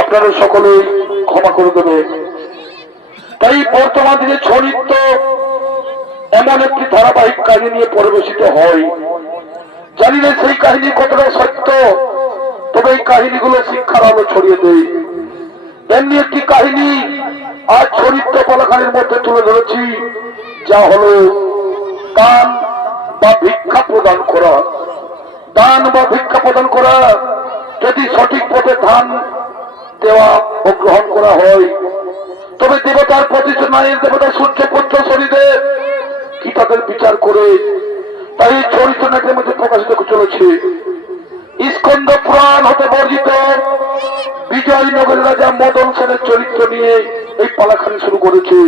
আপনারা সকলেই ক্ষমা করে দেবেন। তাই বর্তমান দিনে ছৌ নৃত্য এমন একটি ধারাবাহিক কাহিনী নিয়ে পরিবেশিত হয়। জানি না সেই কাহিনী কতটা সত্য, তবে এই কাহিনীগুলো শিক্ষার আলো ছড়িয়ে দেয়। এমনি একটি কাহিনী আজ ছৌ নৃত্য কলাকারের মধ্যে তুলে ধরেছি, যা হলো দান বা ভিক্ষা প্রদান করা। দান বা ভিক্ষা প্রদান করা যদি সঠিক পথে ধান দেওয়া ও গ্রহণ করা হয়, তবে দেবতার প্রতিষ্ঠা নারীর দেবতা সূর্যপুত্র শনিদেব কি তাদের বিচার করে। তাই এই চরিত্র নাট্যের মধ্যে প্রকাশিত চলেছে। স্কন্দ পুরাণ হতে বর্জিত বিজয়নগরের রাজা মদন সেনের চরিত্র নিয়ে এই পালাখানি শুরু করেছে।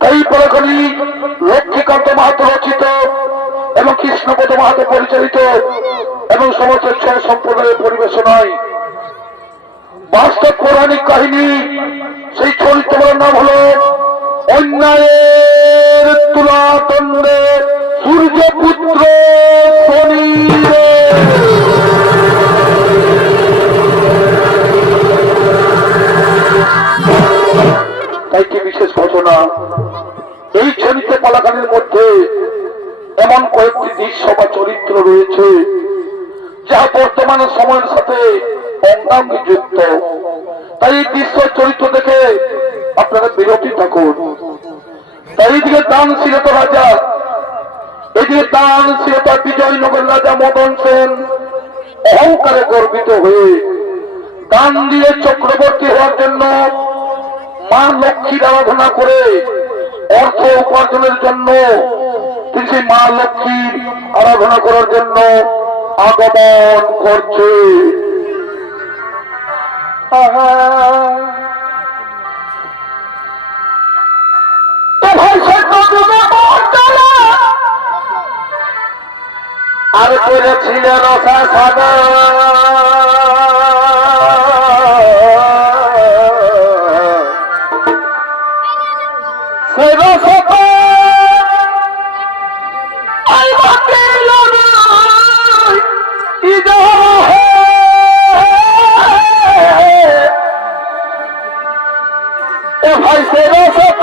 তাই পালাখানি লক্ষ্মীকান্ত মাহাতো রচিত এবং কৃষ্ণপদ মাহাতো পরিচালিত এবং সমস্ত ছৌ সম্প্রদায়ের পরিবেশনায় বাস্তব পৌরাণিক কাহিনী। সেই চরিত্রগুলোর নাম হল অন্যায়ের তুলাদণ্ডে সূর্যপুত্র শনি। তাই কি বিশেষ ঘটনা, এই চরিত্র পালাকানের মধ্যে এমন কয়েকটি দৃশ্য বা চরিত্র রয়েছে যা বর্তমান সময়ের সাথে অঙ্গাঙ্গি যুক্ত। তাই এই দৃশ্য চরিত্র দেখে আপনারা বিরতি থাকুন। তাই এইদিকে দানশীলতা রাজা, এদিকে দানশীলতা বিজয়নগর রাজা মদন সেন অহংকারে গর্বিত হয়ে দান দিয়ে চক্রবর্তী হওয়ার জন্য মা লক্ষ্মীর আরাধনা করে অর্থ উপার্জনের জন্য তিনি সেই মা লক্ষ্মীর আরাধনা করার জন্য আগমন করছে। আর করেছিল রসা সাগর সে রসক ভাই সে রসক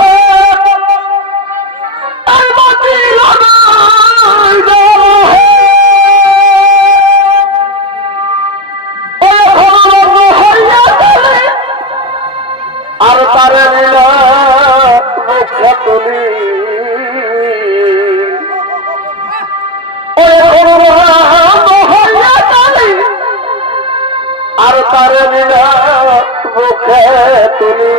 আর তারে নীলা মুখা তুলি আর তারে নীলা মুখে তুলি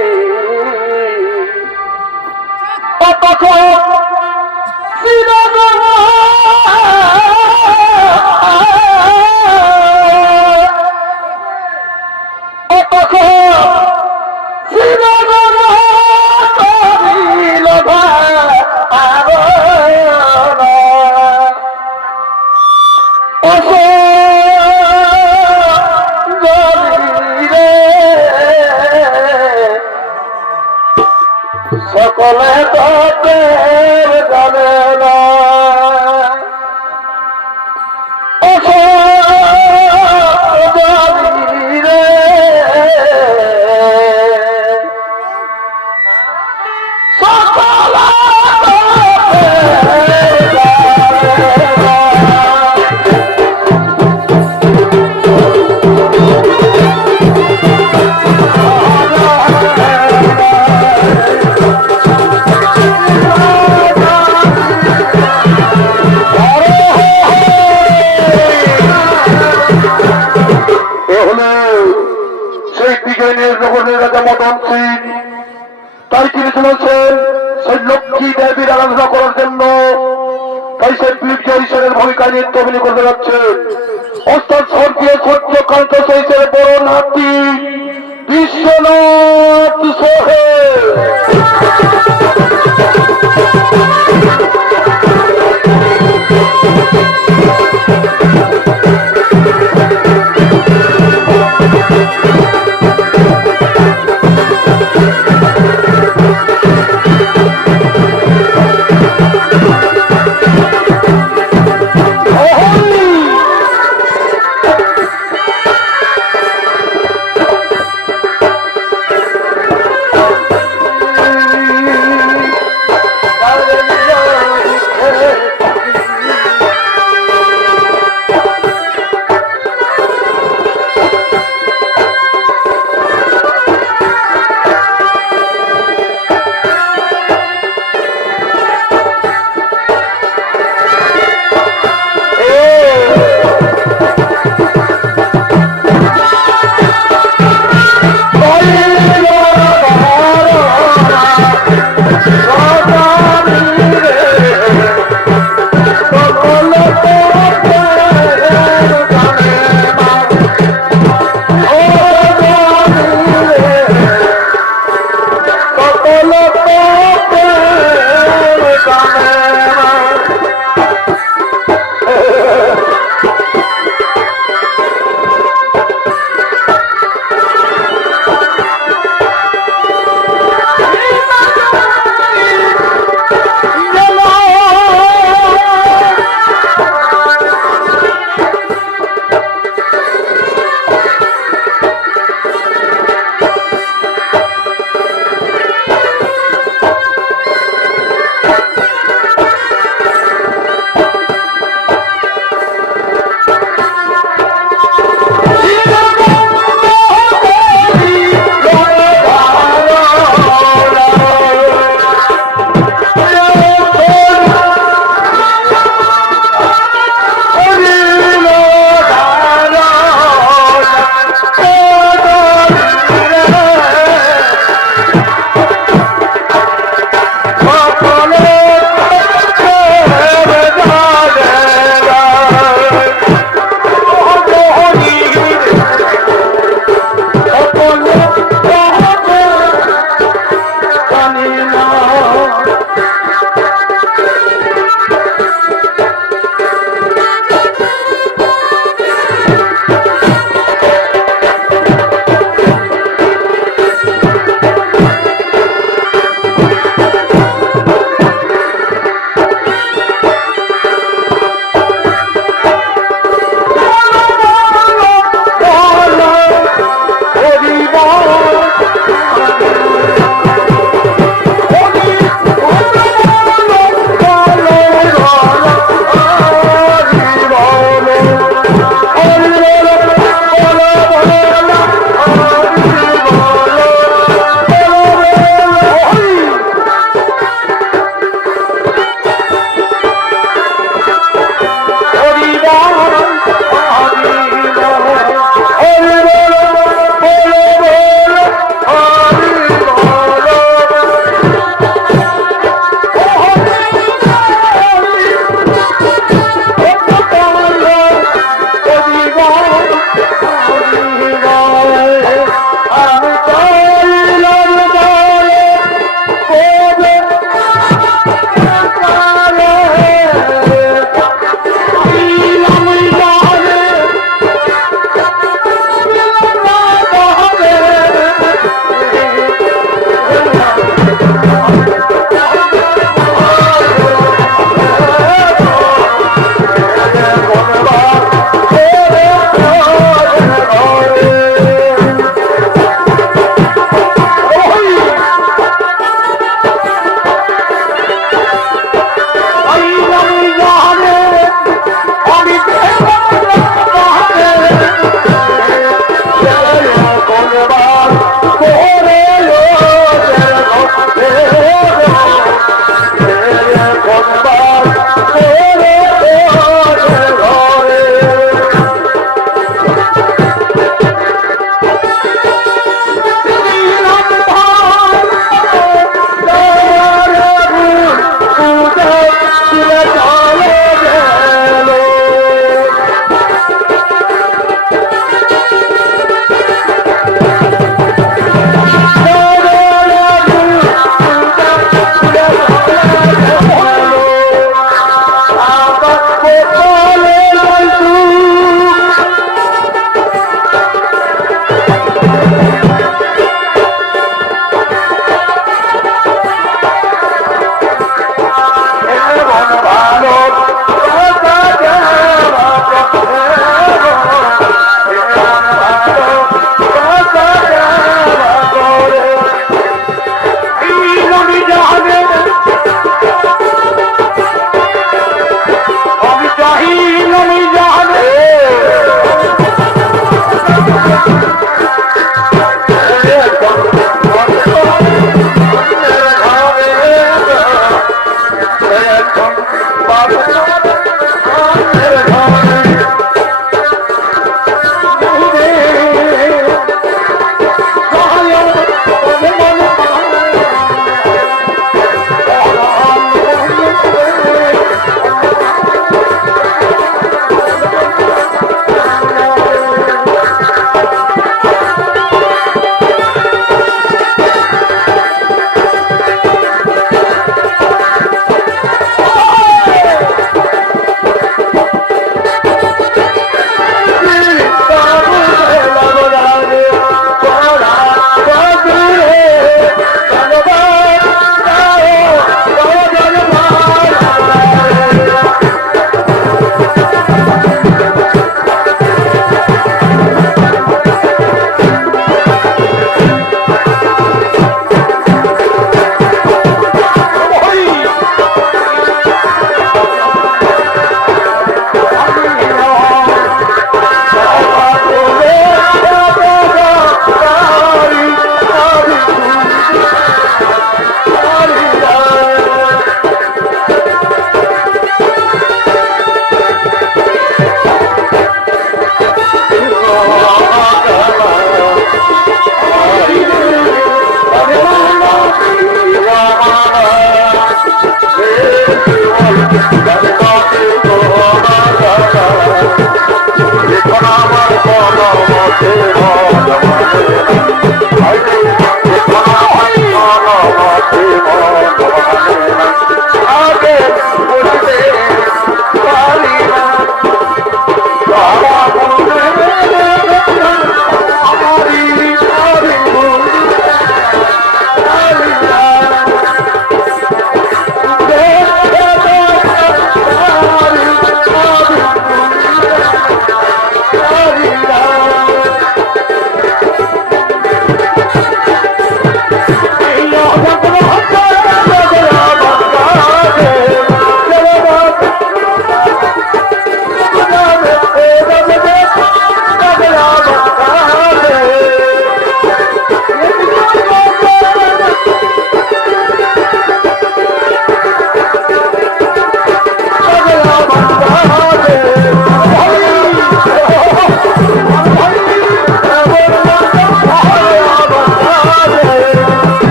সকলে তো জানে না মদন সিং। তাই তিনি চলেছেন সেই লক্ষ্মী দেবীর আরাধনা করার জন্য। তাই সেই বীর্য ঈশ্বরের ভূমিকা নৃত্য অভিনয় করতে যাচ্ছেন। অর্থাৎ স্বর্গীয় সূর্যকান্ত শৈশের বড় নাতি বিশ্বনাথ সোহেল।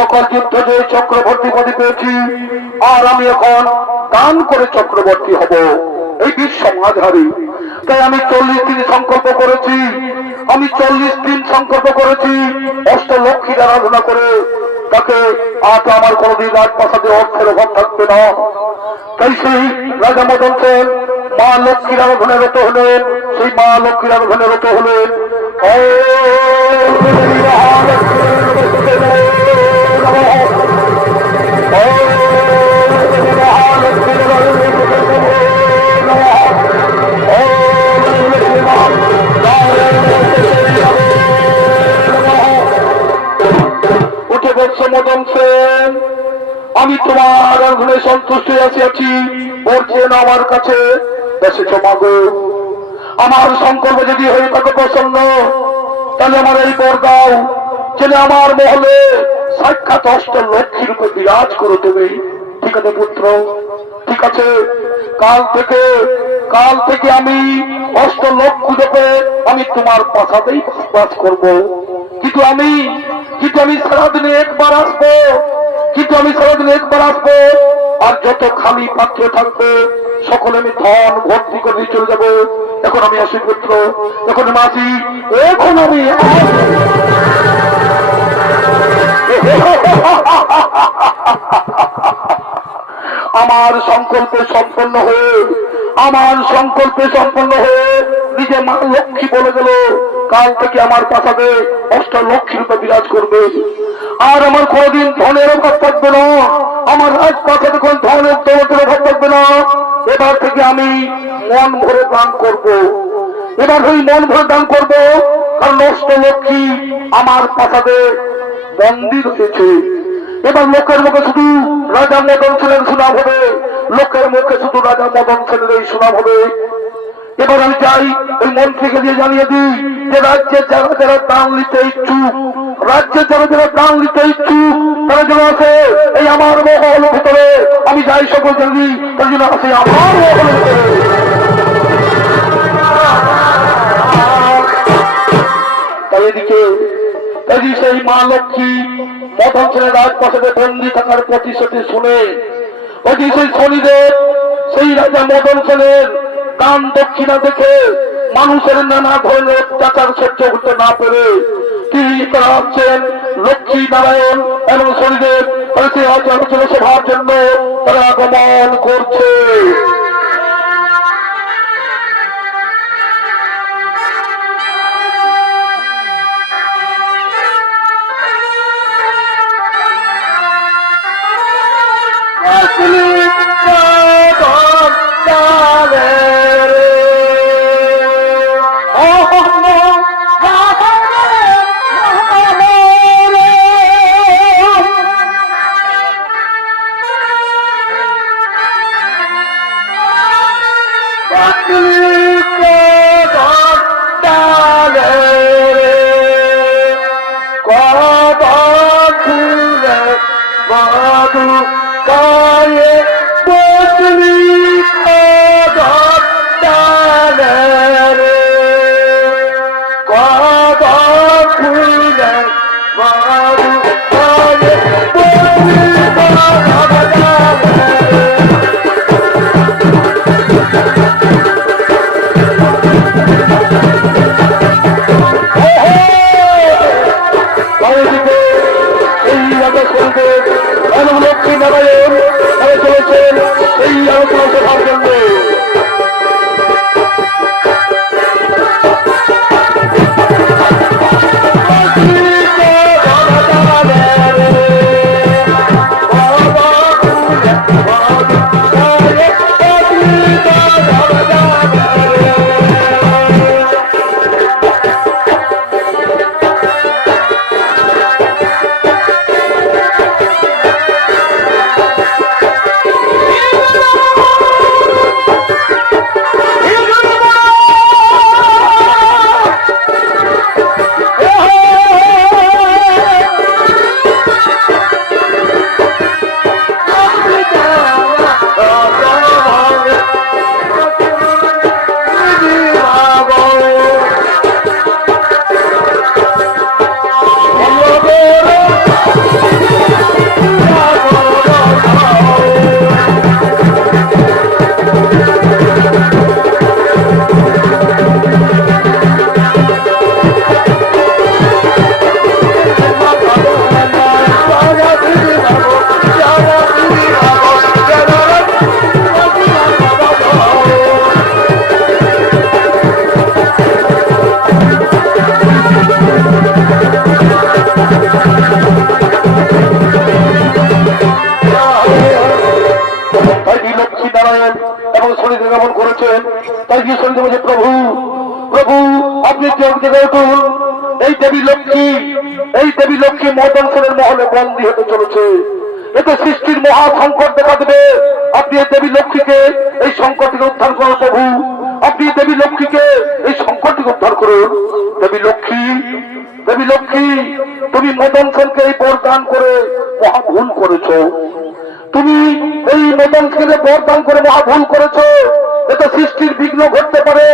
সকল যুদ্ধ যে চক্রবর্তী পদে পেয়েছি, আর আমি এখন দান করে চক্রবর্তী হব এই বিশ্ব মাঝারি। তাই আমি 40 দিন সংকল্প করেছি, আমি 40 দিন সংকল্প করেছি অষ্টলক্ষ্মীর আরাধনা করে তাকে আজ আমার কোনদিন রাজপ্রাসাদে অর্থের অভাব থাকবে না। তাই সেই রাজা মদন সেন মা লক্ষ্মীর আরাধনায় রত হলেন, সেই মা লক্ষ্মীর আরাধনায় রত হলেন। উঠে বলছে মদন সেন, আমি তোমার আরাধনে সন্তুষ্ট আছি, বলছেন আমার কাছে এসেছ মাগো। আমার সংকল্প যদি হয়ে থাকে প্রসন্ন, তাহলে আমার এই বর দাও, যেন আমার মহলে সাক্ষাৎ অষ্টলক্ষ্মী রূপে বিরাজ করো তুমি। ঠিক আছে পুত্র, ঠিক আছে। কাল থেকে আমি অষ্টলক্ষ্মী রূপে আমি তোমার প্রাসাদেই বাস করব। কিন্তু আমি সারাদিনে একবার আসবো, আর যত খালি পাত্র থাকবে সকলে আমি ধন ভর্তি করে চলে যাবো। এখন আমি আসি পুত্র, এখন আমি আসি, এখন আমি আমার সংকল্পে সম্পন্ন হয়ে নিজে মা লক্ষ্মী বলে গেল, কাল থেকে আমার প্রাসাদে অষ্টলক্ষ্মী রূপে বিরাজ করবে। আর আমার কোনদিন ধনের অভাব থাকবে না, আমার রাজপ্রাসাদে কোন ধনের দৌলতের অভাব থাকবে না। এবার থেকে আমি মন ভরে দান করব, কারণ অষ্টলক্ষ্মী আমার প্রাসাদে মন্দির হয়েছে। এবার লোকের মুখে শুধু রাজা মদন সেনের সুনাম হবে, এই সুনাম হবে। এবার আমি চাই ওই মন্ত্রীকে দিয়ে জানিয়ে দিই যে রাজ্যের যারা দান নিতে ইচ্ছুক, তারা যেন আছে এই আমার মহল ভিতরে। আমি যাই সকল জানি তার জন্য আছে আমার মহলের ভিতরে। তাই এদিকে সেই মা লক্ষ্মী মদন সেনের রাজপ্রাসাদে বন্দী থাকার প্রতিশ্রুতি শুনে ওদিকে সেই শনিদেব সেই রাজা মদন সেনের দান দক্ষিণা দেখে মানুষের নানা ধরনের অত্যাচার সহ্য করতে না পেরে তিনি তারা হচ্ছেন লক্ষ্মী নারায়ণ এবং শনিদেব সেই আলোচনা সভার জন্য তারা আগমন করছে। লক্ষ্মী নারায়ণ চলেছেন এই আলোচনা সভার জন্য। মহলে বন্দী হতে চলেছে। এতে সৃষ্টির মহা সংকট দেখা দেবে। আপনি দেবী লক্ষ্মীকে এই সংকট থেকে উদ্ধার করুন প্রভু। আপনি দেবী লক্ষ্মীকে এই সংকট থেকে উদ্ধার করুন। দেবী লক্ষ্মী, দেবী লক্ষ্মী, তুমি মদন সেনকে এই বরদান করে মহা ভুল করেছো। তুমি এই মদন সেনকে বরদান করে মহা ভুল করেছো। এতে সৃষ্টির বিঘ্ন ঘটতে পারে,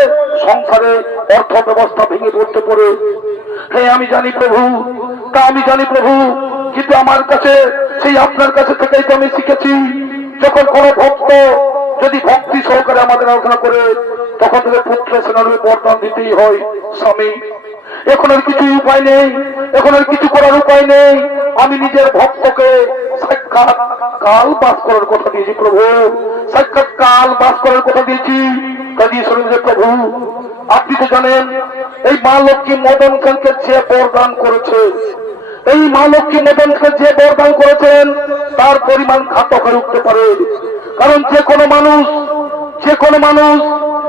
সংসারে অর্থ ব্যবস্থা ভেঙে পড়তে পারে। হ্যাঁ আমি জানি প্রভু, তা আমি জানি প্রভু, কিন্তু আমার কাছে সেই আপনার কাছে থেকেই তো আমি শিখেছি, যখন কোনো ভক্ত যদি ভক্তি সহকারে আমাদের আলোচনা করে তখন থেকে পুত্র সেনার বরদান দিতেই হয়। স্বামী, এখন আর কিছু উপায় নেই, এখন আর কিছু করার উপায় নেই। আমি নিজের ভক্তকে সাক্ষাৎ কাল বাস করার কথা দিয়েছি প্রভু, সাক্ষাৎ কাল বাস করার কথা দিয়েছি। কাজী শরীরে প্রভু, আপনি তো জানেন এই মা লক্ষ্মী মদন খানকে যে বরদান করেছে, এই মা লক্ষ্মী মদন খান যে বরদান করেছেন তার পরিমাণ ঘাতক হয়ে উঠতে পারে। কারণ যে কোনো মানুষ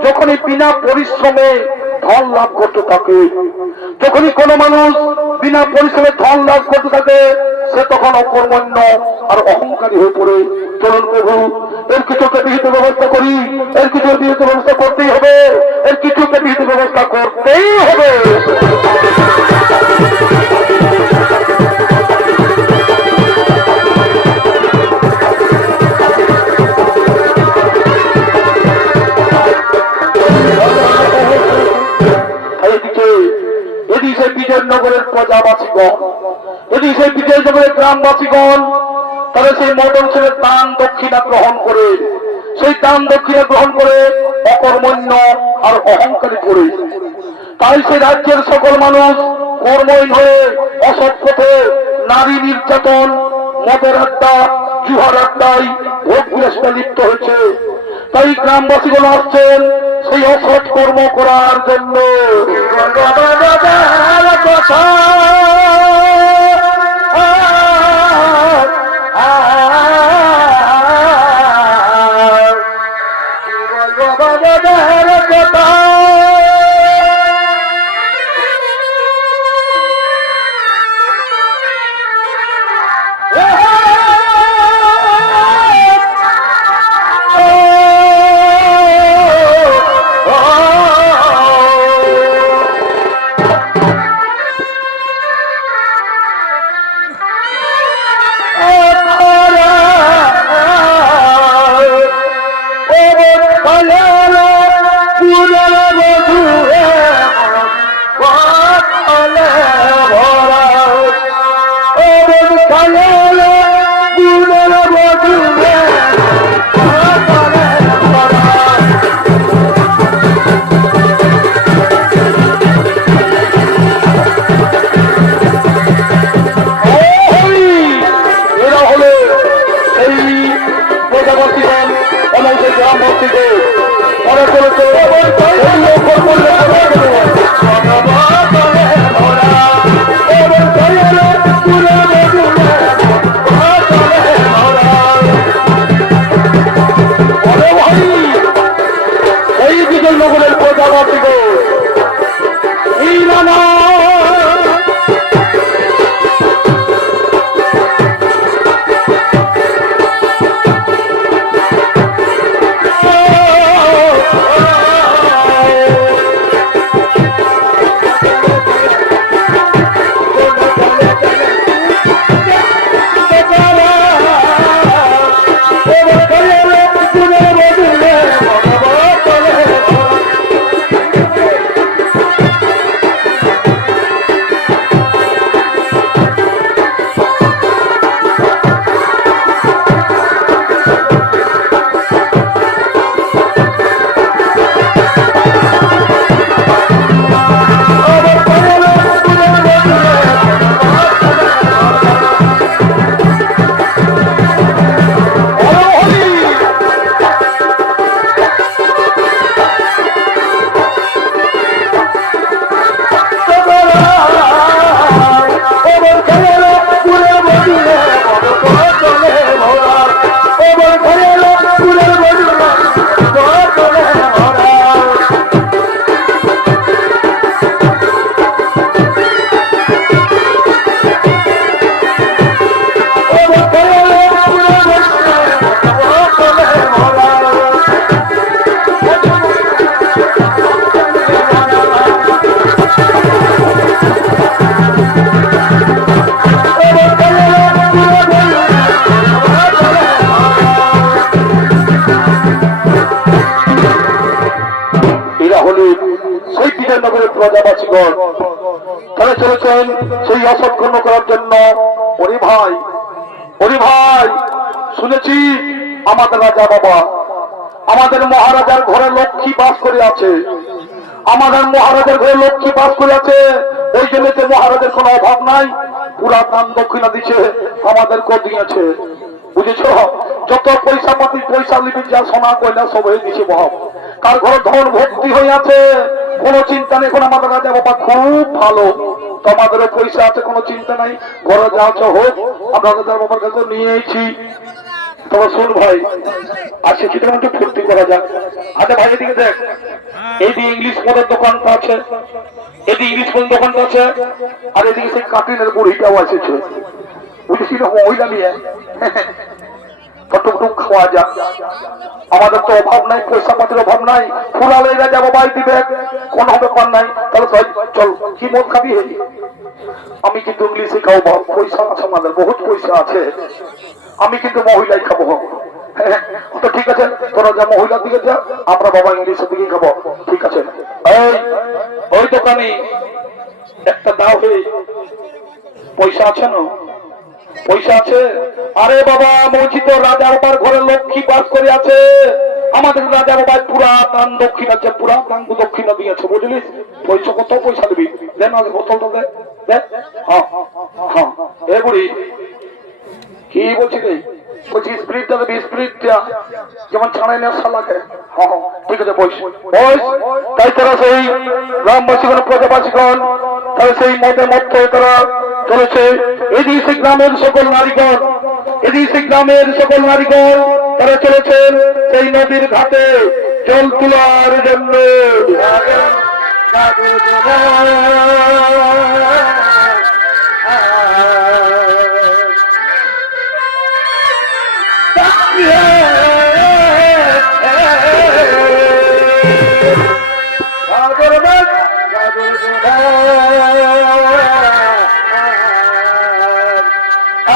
যখনই বিনা পরিশ্রমে ধন লাভ করতে থাকে, যখনই কোনো মানুষ বিনা পরিশ্রমে ধন লাভ করতে থাকে, সে তখন অকর্মণ্য আর অহংকারী হয়ে পড়ে। চলুন প্রভু, এর কিছুকে বিহিত ব্যবস্থা করি, এর কিছু বিহিত ব্যবস্থা করতেই হবে, এর কিছুকে বিহিত ব্যবস্থা করতেই হবে। এদিকে বিজয়নগরের প্রজাবাসীগণ, এদিকে বিজয়নগরের গ্রামবাসীগণ, তারা সেই মদন সেনের দান দক্ষিণা গ্রহণ করে, সেই দান দক্ষিণা গ্রহণ করে অকর্মণ্য আর অহংকারী করে। তাই সেই রাজ্যের সকল মানুষ কর্মহীন হয়ে অসৎ পথে নারী নির্যাতন, মদের আড্ডা, জুহার আড্ডায় ভোগ বিলাসিতা লিপ্ত হয়েছে। তাই গ্রামবাসীগুলো আসছেন সেই অসৎ কর্ম করার জন্য। হরি ভাই, শুনেছি আমাদের রাজা বাবা, আমাদের মহারাজার ঘরে লক্ষ্মী বাস করে আছে। আমাদের মহারাজার ঘরে লক্ষ্মী বাস করে আছে, ওই জন্য মহারাজের কোনো অভাব নাই। পুরা দান দক্ষিণা দিচ্ছে, আমাদেরকেও দিয়েছে। বুঝেছ? যত পয়সা পাতি, পয়সা লিবি, যা সোনা কয়লা সব হয়ে দিচ্ছে বাপ। কার ঘরে ধন ভর্তি হয়ে আছে, কোনো চিন্তা নেই। এখন আমাদের রাজা বাবা খুব ভালো, তো আমাদেরও পয়সা আছে, কোনো চিন্তা নাই। ঘরে যা আছে হোক, আমরা রাজা বাবার কাছে নিয়েছি। তবে শোন ভাই, আর সেক্ষেত্রে একটু ফুর্তি করা যাক। আচ্ছা ভাই, এদিকে দেখ, এইদিকে ইংলিশ পদের দোকানটা আছে, এদিকে ইংলিশ পদের দোকানটা আছে, আর এদিকে সেই কাটিনের বুড়িটাও এসেছে। বুঝেছিল মহিলা নিয়ে কতটুকু খাওয়া যাক। আমাদের তো অভাব নাই, পয়সা পাতির অভাব নাই। ফুলালে যাবো বাই দিবে, কোনো ব্যাপার নাই। তাহলে চল, কি মদ খাবি? আমি কিন্তু ইংলিশে খাবো, পয়সা আছে আমাদের, বহুত পয়সা আছে। আমি কিন্তু মহিলাই খাবো। তো ঠিক আছে, তোরা যা মহিলার দিকে যা, আমরা বাবা ইংলিশের দিকে খাবো। ঠিক আছে। ওই দোকানে একটা দাও হে, পয়সা আছে না? পয়সা আছে? আরে বাবা, বলছি তো রাজা বাবার ঘরে লক্ষ্মী বাস করে আছে। আমাদের রাজা বাবার পুরা দান দক্ষিণ আছে, পুরা দান দক্ষিণা দিয়েছে। বুঝলিস? পয়সা কত পয়সা দিবি? দেন আগে বোতলটা দে। হ্যাঁ হ্যাঁ, এ বুড়ি কি বলছি রে? বলছি স্প্রিটটা দেবি, স্প্রিটটা যেমন ছাড়াই না শালাকে। হ্যাঁ হ্যাঁ, ঠিক আছে, বস বস। তাই তারা সেই গ্রামবাসীগণ, প্রজাবাসীগণ, তারা সেই মদের মধ্যে তারা চলেছে। এদিকে সেই গ্রামের সকল নারীগণ, এদিকে সেই গ্রামের সকল নারীগণ তারা চলেছেন সেই নদীর ঘাটে জল তোলার জন্য।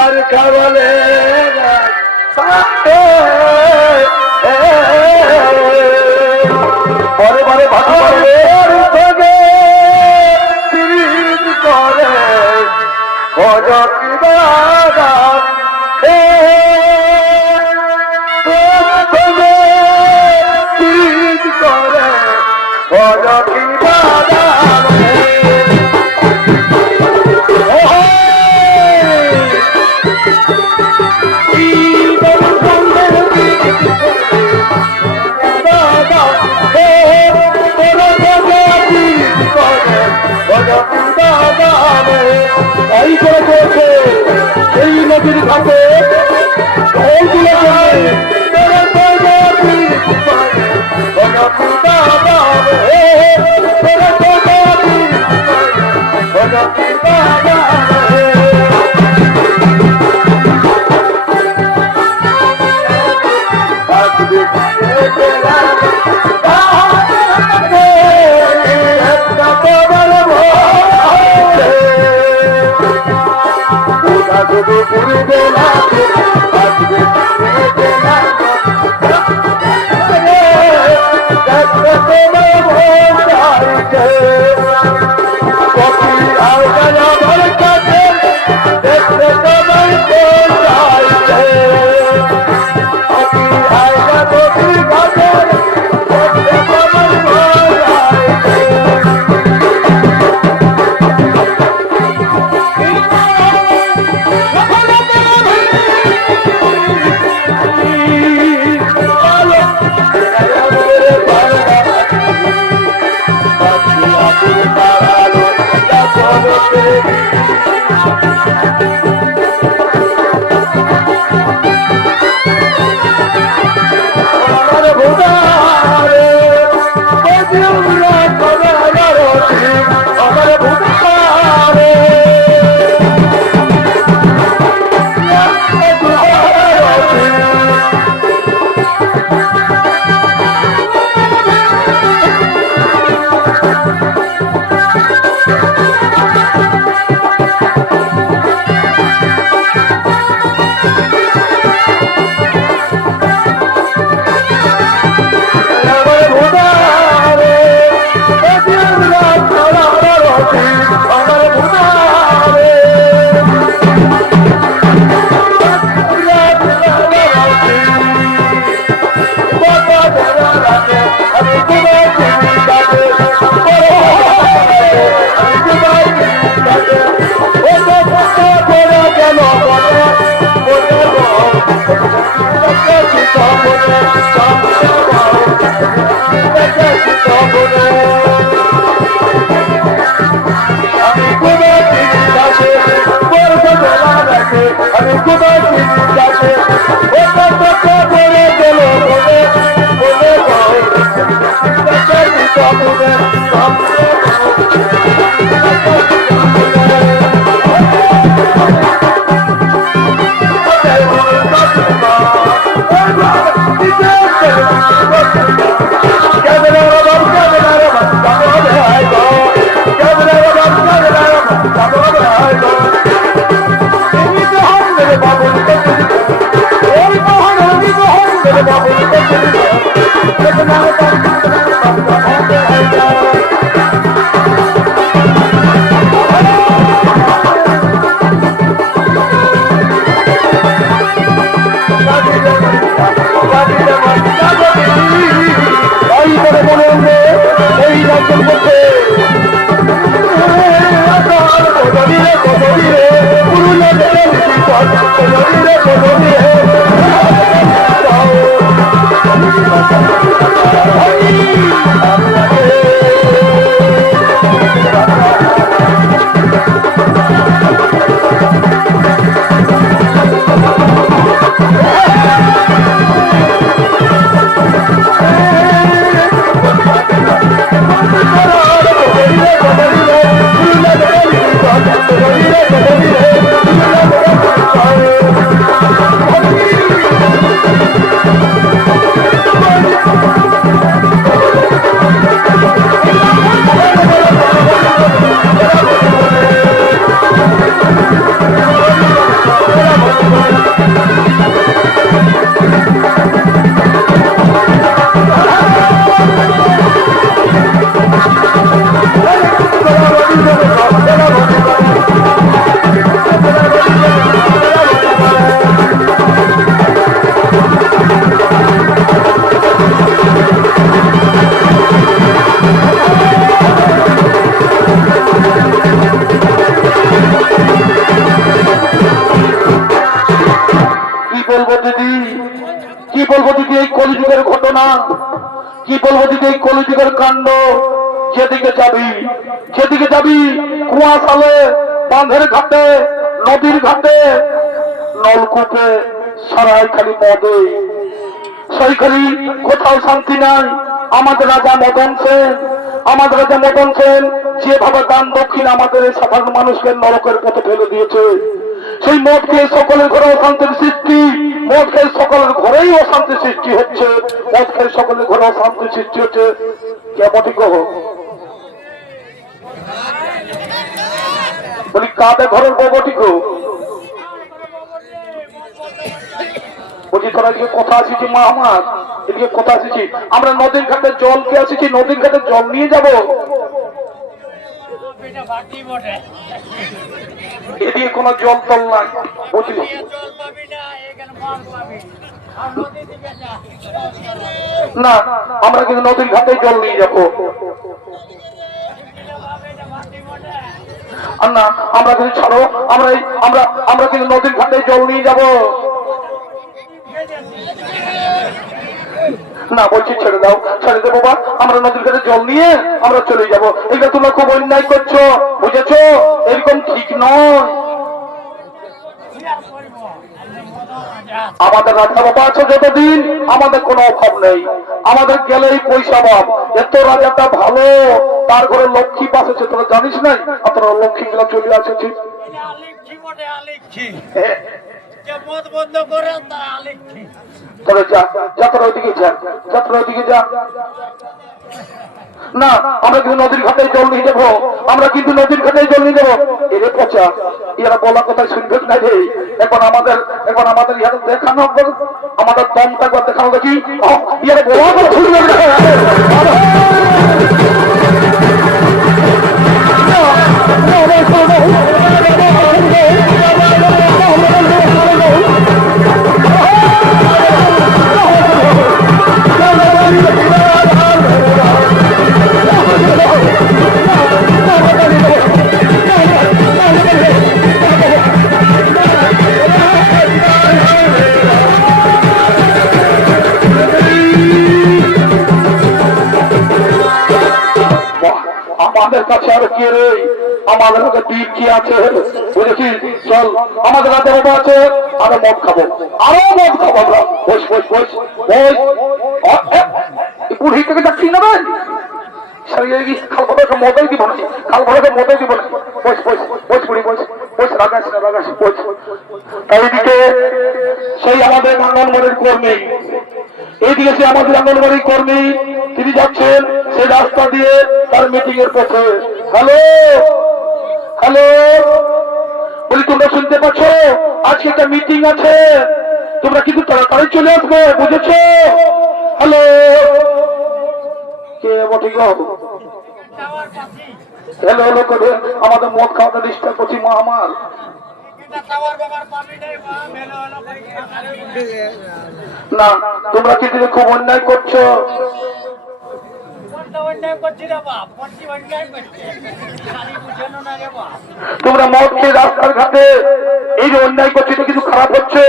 আর কাবলে পরে পরে ভাষা করে এই নদীর ঘাটে কি বলবো দিদি এই কলিযুগের কাণ্ড। যেদিকে যাবি কুয়াশালে, বাঁধের ঘাটে, নদীর ঘাটে, নলকূপে, সারাই খালি মদে, সেই খালি কোথাও শান্তি নাই। আমাদের রাজা মদন সেন যেভাবে দান দক্ষিণ আমাদের এই সাধারণ মানুষকে নরকের পথে ফেলে দিয়েছে, সেই মদ খেয়ে সকলের ঘরে অশান্তির সৃষ্টি, মদ খেয়ে সকলের ঘরেই অশান্তি সৃষ্টি হচ্ছে, মদ খেয়ে সকলের ঘরে অশান্তি সৃষ্টি হচ্ছে। কেমন কহ বলি কাদের ঘরের বগটি গো বলছি, তোরা এদিকে কথা আসিছি মা আমার, এদিকে কথা আসিছি আমরা নদীর ঘাটে জল কে আসিছি, নদীর ঘাটে জল নিয়ে যাব। এদিকে কোন জল তল নাই বুঝলি না, আমরা কিন্তু নদীর ঘাটে জল নিয়ে যাবো। আর না আমরা কিন্তু ছাড়ো, আমরা কিন্তু নদীর ঘাটে জল নিয়ে যাব না। বলছি ছেড়ে দাও, ছেড়ে দেবো বাবা, আমরা নদীর ঘাটে জল নিয়ে আমরা চলে যাবো। এটা তোমরা খুব অন্যায় করছো, বুঝেছো? এরকম ঠিক নয়। আমাদের রাজা বাবা আছে যতদিন আমাদের কোনো অভাব নেই, আমাদের গেলেই পয়সা অভাব। এত রাজাটা ভালো, তার ঘরে লক্ষ্মী পাশেছে, তোরা জানিস নাই? আপনারা লক্ষ্মী গুলা চলে আসেছি। না আমরা কিন্তু নদীর ঘাটে জল নিয়ে যাবো, আমরা কিন্তু নদীর ঘাটে জল নিয়ে যাবো। এরে পচা, এরা বলা কথা শুনবে না রে। এখন আমাদের ইহাদের দেখানো, আমাদের দমটা একবার দেখানো দেখি। ইয়ারা বলা কথা শুনবে না। আমাদের কাছে আর কে রে, আমাদের কাছে দ্বীপ কি আছে বুঝেছিস? চল আমাদের রাতে বাবা আছে, আরো মদ খাবো, আরো মদ খাবো আমরা। বস বস বস বস, বুড়ি থেকে যাচ্ছি না ভাই, খাল ভরাকে মদই দিব না, খাল ভরাকে মদই দিব না। বস বস বস বুড়ি বস বস, রাগাস না রাগাস বস। এইদিকে সেই আমাদের আঙ্গনবাড়ির কর্মী, এইদিকে সে আমাদের আঙ্গনবাড়ির কর্মী, তিনি যাচ্ছেন সেই রাস্তা দিয়ে তার মিটিং এর পথে। হ্যালো হ্যালো, বলি তোমরা শুনতে পাচ্ছ? আজকে একটা মিটিং আছে, তোমরা কিন্তু তাড়াতাড়ি চলে আসবে, বুঝেছো? হ্যালো, কে বটে গো? হ্যালো হ্যালো করে আমাদের মদ খাওয়াতে ডিস্টার্ব করছি মা আমার। না, তোমরা কিন্তু খুব অন্যায় করছো। তোমরা মদ খেয়ে রাস্তার ঘাটে এই যে অন্যায় করছো, এটা কিন্তু খারাপ হচ্ছে।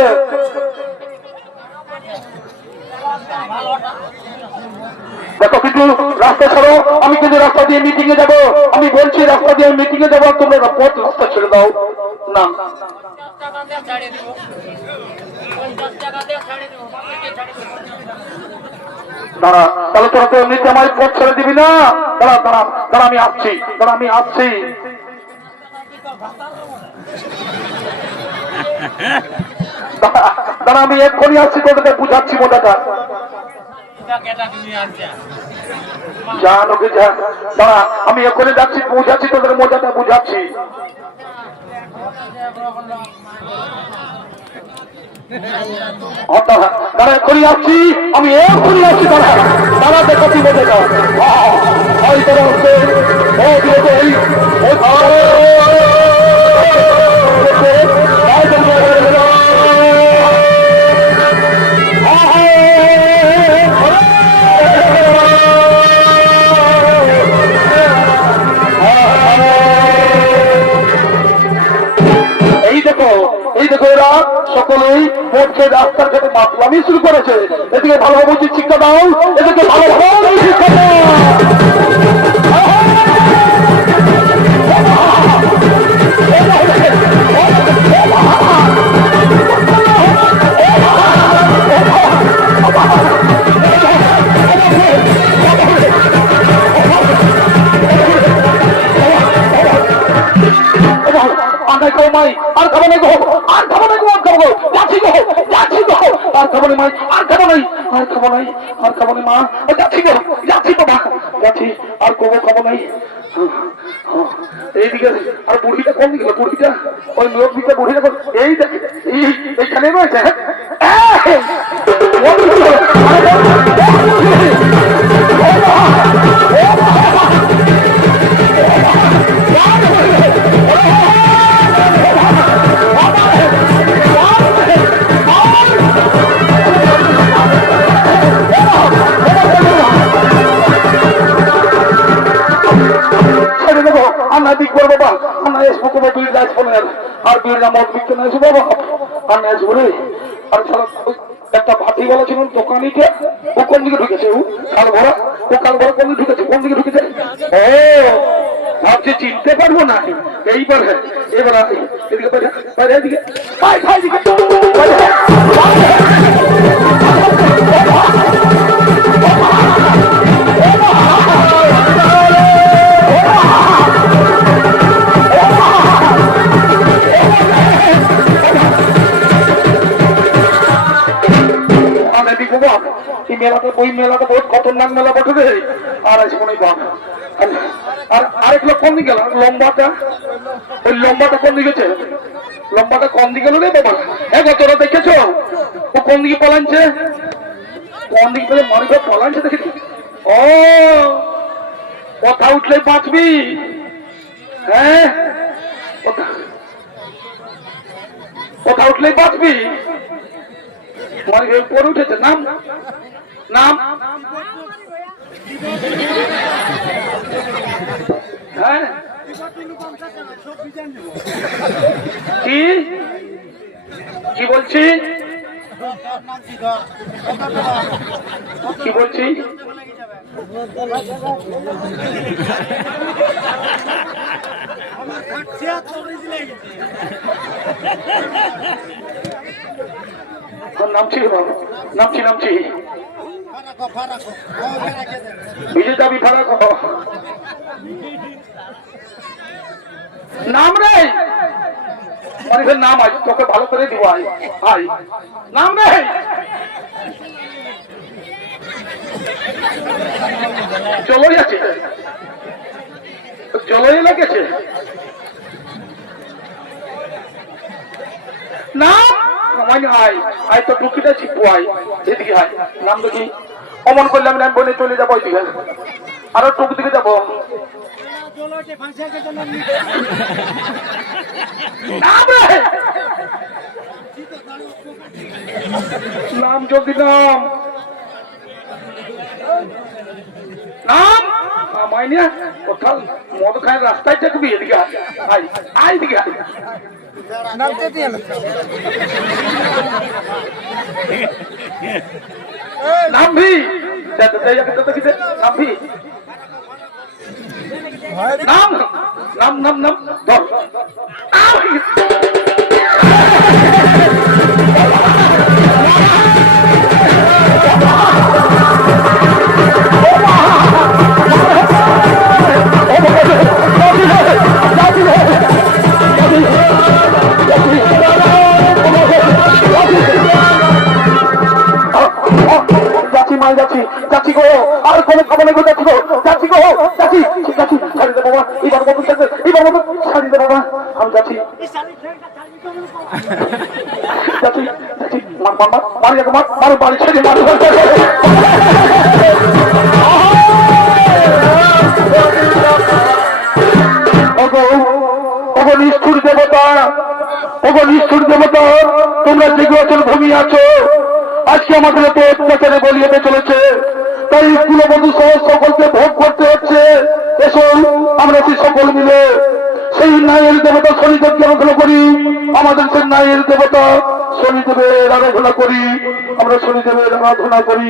দেখো কিন্তু রাস্তা ছাড়ো, আমি কিন্তু রাস্তা দিয়ে মিটিং এ যাবো, আমি বলছি রাস্তা দিয়ে মিটিং এ যাবো, তোমরা পথ রাস্তা ছেড়ে দাও। না দাঁড়া, তাহলে তোরা তো এমনিতে আমার পথ ছেড়ে দিবি না? দাঁড়া দাঁড়া দাঁড়া, আমি আসছি, দাঁড়া আমি আসছি। দাঁড়া আমি এক্ষুনি আসছি, তোদেরকে বুঝাচ্ছি মজাটা। জান ওকে যা, দাঁড়া আমি এক্ষুনি যাচ্ছি, বুঝাচ্ছি তোদের মজাটা বুঝাচ্ছি। দাঁড়া এক্ষুনি আসছি, আমি এক্ষুনি আসছি, দাঁড়া দাঁড়া দেখাচ্ছি মজাটা। এই দেখো এরা সকলেই মদ খেয়ে রাস্তার ঘাটে মাতলামি শুরু করেছে। এদিকে ভালোভাবে উচিত শিক্ষা দাও, এদিকে ভালোভাবে শিক্ষা দাও। আর খাবো নাই গো, আর খাবো নাই গো, আর খাবো যাচ্ছি গো, যাচ্ছি গো, আর খাবো নাই, আর খাবো নাই, আর খাবো নাই, আর খাবো নাই মা, যাচ্ছি গো, যাচ্ছি তো মা, যাচ্ছি, আর করবো খাবো নাই। এইদিকে আর বুড়িটা কোন দিকে? বুড়িটা ওই লোক দিকে, বুড়িটা এই এইখানে রয়েছে। একটা ভাটি বলা ছিল দোকানিকে, ও কোন দিকে ঢুকেছে? ও কাল ভরা, ও কাল ভরা কোন দিকে ঢুকেছে? কোন দিকে ঢুকেছে? ও ভাবছি চিনতে পারবো না। এইবার এবার এদিকে বাইরে, এদিকে মেলাটা, ওই মেলাটা বহুত খতরনাক মেলা বটে রে। আর মনে আর আরেক লোক কোন দিকে গেল? লম্বাটা, ওই লম্বাটা কোন দিকে গেছে? লম্বাটা কোন দিকে গেল রে বাবা? হ্যাঁ তোরা দেখেছো ও কোন দিকে পালাচ্ছে? কোন দিকে পেলে মানুষ পালাচ্ছে দেখেছি। ও কথা উঠলে বাঁচবি। হ্যাঁ কথা উঠলেই বাঁচবি। পরে উঠেছে নাম নাম হ্যাঁ কি কি বলছি কি বলছি? নামছি নামছি নামছি বিজয় দাবি ফারাক নাম রে মানুষের নাম আজ তোকে ভালো করে দিব আই নাম রে চলোই আছে চলোই লেগেছে নাম আয় আয় তো টুকিটা শিখবো আয় এদিকে আয় নাম দেখি অমন করলাম না বলে চলে যাবো ওইদিকে আরো টুক দিকে যাবো নাম জলদি নাম নাম মাইনে কোথাও মদ খায় রাস্তায় দেখবি এদিকে আয় আয় দিকে নামবি নামবি নাম নাম নাম নাম ধর যাচ্ছি যাচ্ছি গো আর কোনো খাবার নেই যাচ্ছি গো যাচ্ছি গো যাচ্ছি যাচ্ছি ছাড়ি দে বাবা এইবার মতো এইবার মতো ছাড়ি দে বাবা আমি যাচ্ছি যাচ্ছি যাচ্ছি বাড়ি মারো বাড়ি ছেড়ে মারো নিষ্ঠুর দেবতা নিষ্ঠুর দেবতা তোমরা জেগে আছো ঘুমিয়ে আছো আজকে আমাদের এত অত্যাচারে বলিয়ে চলেছে তাই কুলবধূ সহ সকলকে ভোগ করতে হচ্ছে এসো আমরা সেই সকল মিলে সেই ন্যায়ের দেবতা শনিদেবকে আরাধনা করি আমাদের সেই ন্যায়ের দেবতা শনিদেবের আরাধনা করি আমরা শনিদেবের আরাধনা করি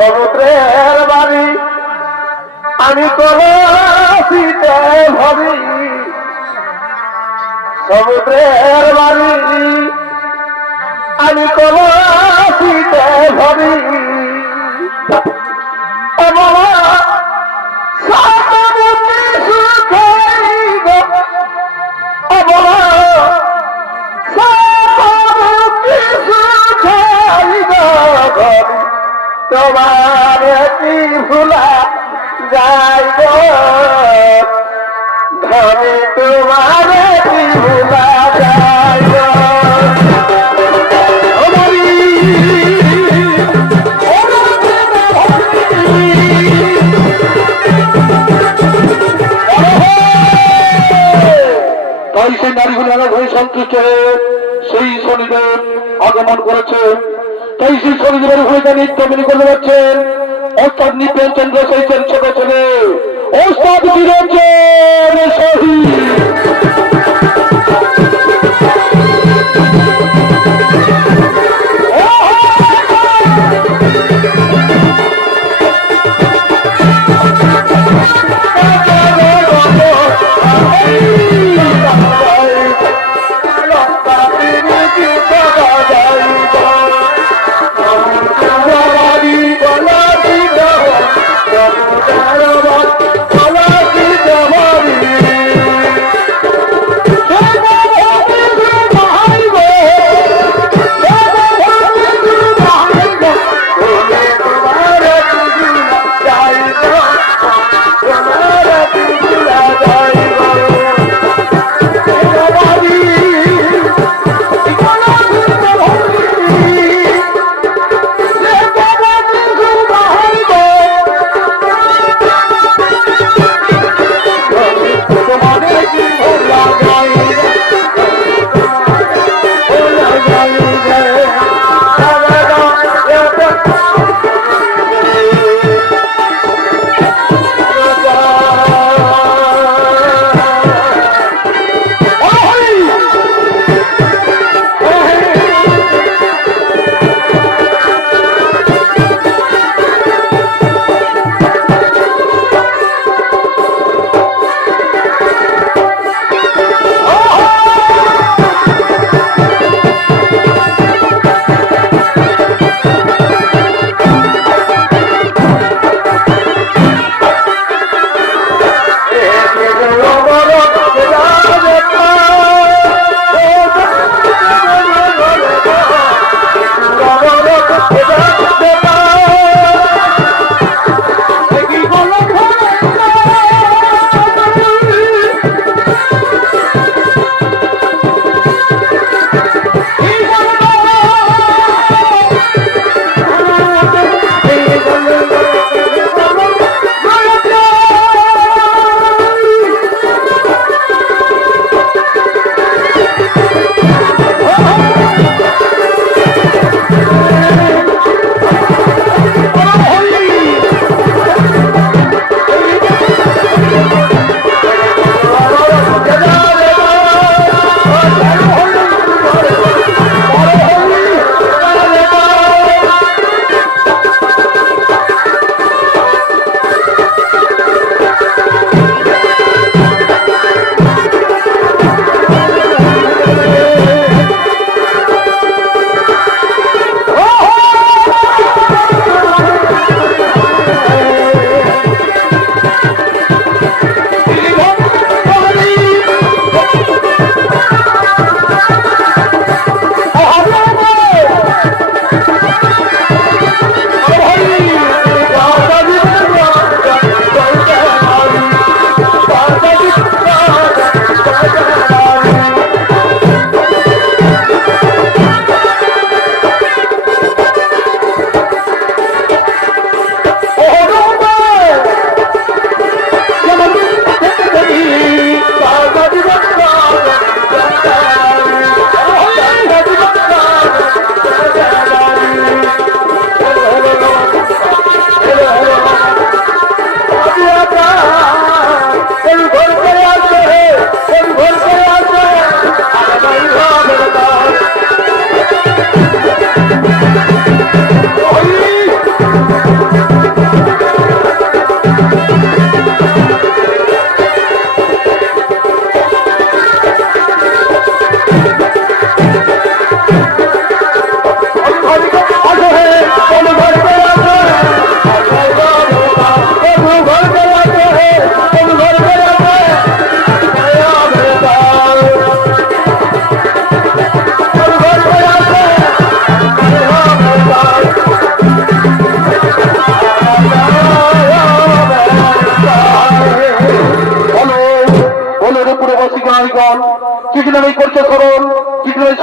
সমুদ্রের বাড়ি আমি কলসিতে ভরি সমুদ্রের বাড়ি আমি কলসিতে ভরি তোমার কি ভুলা যাই ধরে তোমার কি ভুলা যাই তাই সেই নারীগুলি আলাদা হয়ে সন্তুষ্ট হয়ে সেই শনিদেব আগমন করেছে তাই সেই শনিদেবের ভূমিকা নিত্যমিনী করে যাচ্ছেন ওস্তাদ নিপেন চন্দ্র সেইছেন ছোট ছেলে ওস্তাদ নিরঞ্জন শহীদ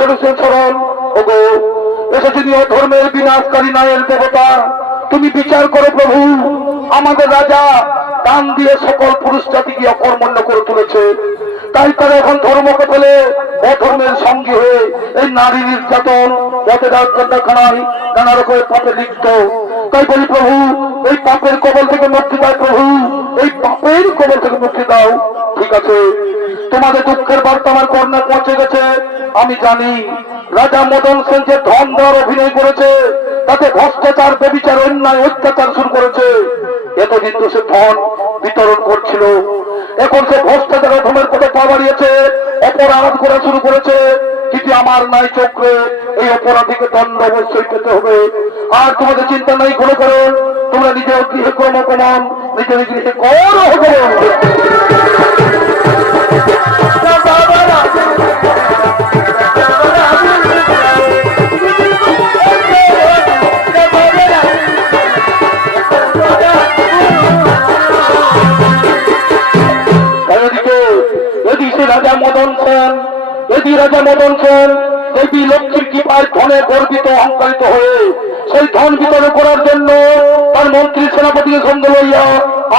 করেছে স্মরণ। ওগো এসেছে ধর্মের বিনাশকারী নায়ের দেবতা, তুমি বিচার করো প্রভু। আমাদের রাজা দান দিয়ে সকল পুরুষ জাতিকে অকর্মণ্য করে তুলেছে, তাই তারা এখন ধর্মকে ফেলে অধর্মের সঙ্গী হয়ে এই নারী নির্যাতন পথেখানায় নানা রকমের পাপে লিপ্ত। তাই বলি প্রভু, এই পাপের কবল থেকে মুক্তি দাও প্রভু, এই পাপের কবল থেকে মুক্তি দাও। ঠিক আছে, তোমাদের দুঃখের বার্তা আমার কর্ণে পৌঁছে গেছে। আমি জানি রাজা মদন সেন যে ধন দেওয়ার অভিনয় করেছে, তাতে ভ্রষ্টাচার, ব্যভিচার, অন্যায়, অত্যাচার শুরু করেছে। এতদিন তো সে ধন বিতরণ করছিল, এখন সে ভ্রষ্টাচার অধমের পথে পা বাড়িয়েছে, অপরাধ করা শুরু করেছে। কিন্তু আমার নাই চক্রে এই অপরাধীকে দণ্ড অবশ্যই পেতে হবে। আর তোমাদের চিন্তা নাই কোনো কারণ, তোমরা নিজের গৃহে কর্মকমন, নিজের গৃহে করো। রাজা মদন সেন, রাজা মদন সেন দেবী লক্ষ্মীর কৃপায় ধনে গর্বিত অহংকারিত হয়ে সেই ধন বিতরণ করার জন্য তার মন্ত্রী সেনাপতিকে সঙ্গে লইয়া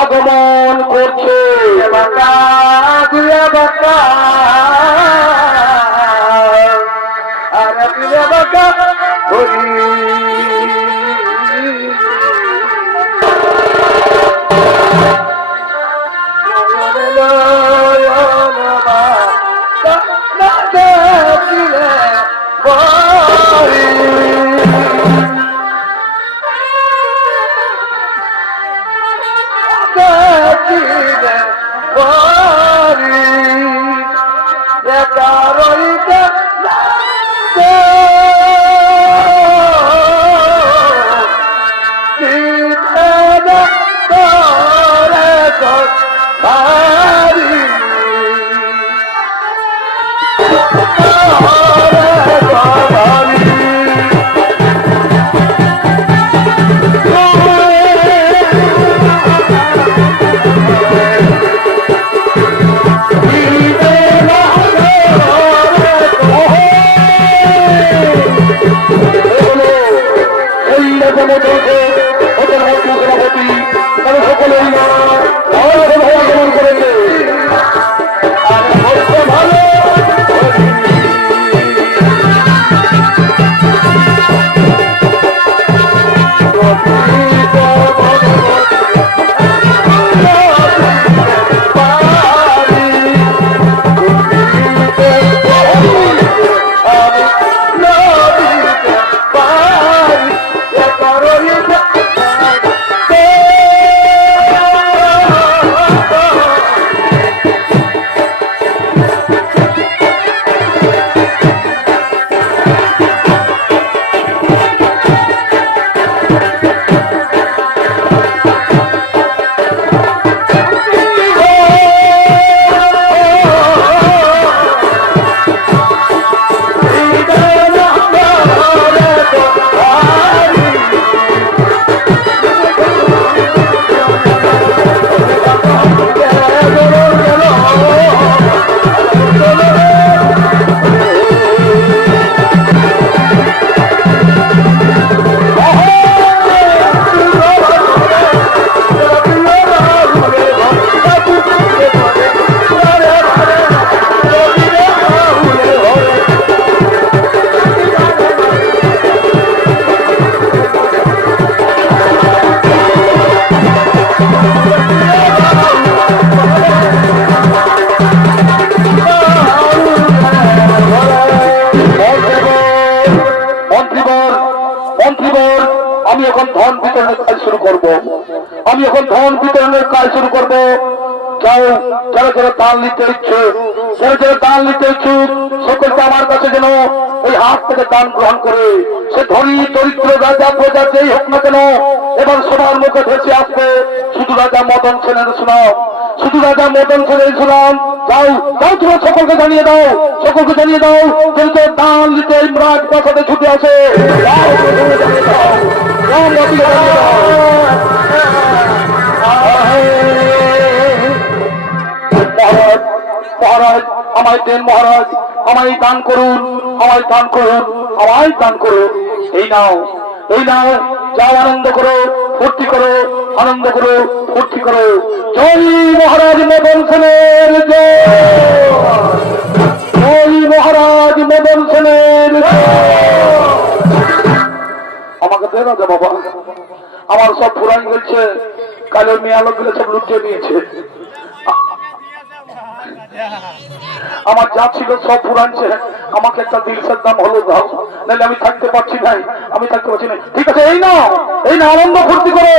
আগমন করছে। আমি এখন ধন বিতরণের কাজ শুরু করব। যাও, যারা যারা দান নিতে ইচ্ছুক, সকলকে আমার কাছে যেন এই হাত থেকে দান গ্রহণ করে। সে ধনী দরিদ্র রাজা প্রজা যেই হোক না কেন, এবার সবার মুখে ভেসে আসবে শুধু রাজা মদন সেনের সুনাম, শুধু রাজা মদন সেনের সুনাম। যাও যাও, তোমরা সকলকে জানিয়ে দাও, কিন্তু দান নিতে ইমরাজ বাসাতে ছুটে আসে। মহারাজ আমায় দেন, মহারাজ আমায় দান করুন, আমায় দান করুন, আমায় দান করুন। এই নাও, এই নাও, যাও আনন্দ করো, ফুর্তি করো, আনন্দ করো, ফুর্তি করো। জয় মহারাজ মদন সেনের জয়, জয় মহারাজ মদন সেনের জয়। আমাকে দে না যা বাবা, আমার সব ফুরান গেছে, কালের মেয়ে আলো গুলো সব লুটিয়ে নিয়েছে। আমার যা ছিল সব ফুরানছে, আমাকে একটা দিলসের দাম হলো দাও, নাহলে আমি থাকতে পারছি নাই, আমি থাকতে পারছি না। ঠিক আছে, এই না, এই না, আনন্দ ফুর্তি করো,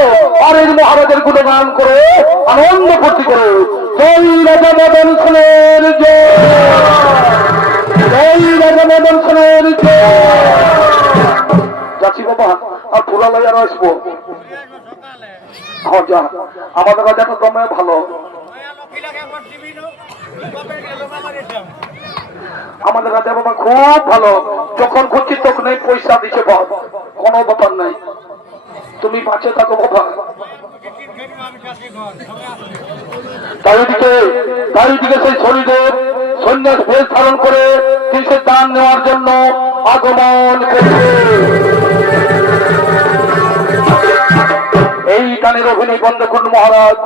আর এই মহারাজের গুণগান করো, আনন্দ ফুর্তি করো। জয় রাজা মদন সেনের জয়, জয় রাজা মদন সেনের জয়। যাচ্ছি বাবা, আর ফুরালাই আর আসবো। হ্যাঁ যা, আমাদের রাজাটা দমে ভালো, আমাদের রাজা বাবা খুব ভালো, যখন খুঁজছি তখনই পয়সা দিচ্ছে বাবা, কোনো ব্যাপার নাই, তুমি বাঁচে থাকো বাবা। চারিদিকে সেই শরীরের সন্ন্যাস বেশ ধারণ করে তিনশে দান নেওয়ার জন্য আগমন করছে। এই গানের অভিনয় বন্ধ করুন মহারাজ,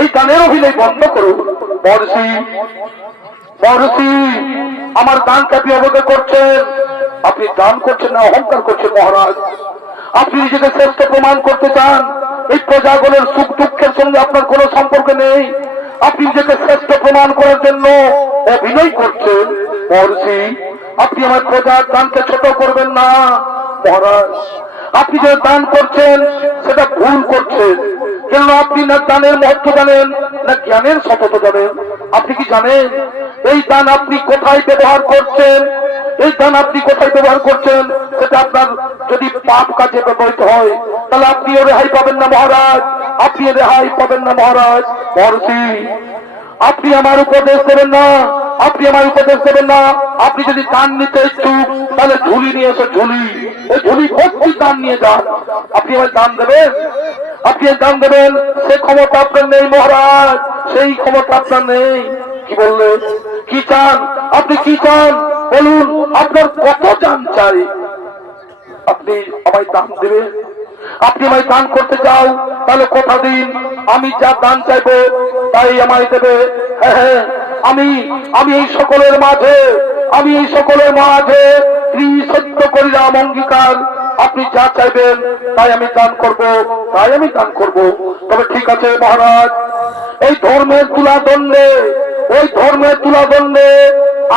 এই গানের অভিনয় বন্ধ করুন। মহর্ষি, মহর্ষি আমার দান কাপি অবজ্ঞা করছেন, আপনি দান করছেন না অহংকার করছেন মহারাজ। আপনি নিজেকে শ্রেষ্ঠ প্রমাণ করতে চান, এই প্রজাগণের সুখ দুঃখের সঙ্গে আপনার কোনো সম্পর্ক নেই, আপনি নিজেকে শ্রেষ্ঠ প্রমাণ করার জন্য অভিনয় করছেন। মহর্ষি আপনি আমার প্রজার দানকে ছোট করবেন না মহারাজ, আপনি যে দান করছেন সেটা ভুল করছেন, কেননা আপনি না দানের মহত্ব জানেন না জ্ঞানের সতত জানেন। আপনি কি জানেন এই দান আপনি কোথায় ব্যবহার করছেন, এই দান আপনি কোথায় ব্যবহার করছেন, সেটা আপনার যদি পাপ কাজে ব্যবহৃত হয় তাহলে আপনিও রেহাই পাবেন না মহারাজ, আপনি রেহাই পাবেন না মহারাজ। মহর্ষি আপনি আমার উপদেশ দেবেন না, আপনি আমার উপদেশ দেবেন না। আপনি যদি দান নিতে ইচ্ছুক তাহলে ঝুলি নিয়ে এসে ঝুলি, ওই ঝুলি ভর্তি দান নিয়ে যান। আপনি আমার দান দেবেন, আপনি দান দেবেন, সে ক্ষমতা আপনার নেই মহারাজ, সেই ক্ষমতা আপনার নেই। কি বললেন, কি চান আপনি, কি চান বলুন, আপনার কত দান চাই, আপনি আমায় দান দেবেন। আপনি আমায় দান করতে চাও তাহলে কথা দিন, আমি যা দান চাইবো তাই আমায় দেবে। হ্যাঁ হ্যাঁ, আমি এই সকলের মাঝে, আমি এই সকলের মাঝে সত্য করিলাম অঙ্গীকার, আপনি যা চাইবেন তাই আমি দান করব, তাই আমি দান করব। তবে ঠিক আছে মহারাজ, এই ধর্মের তুলাদণ্ডে, ওই ধর্মের তুলাদণ্ডে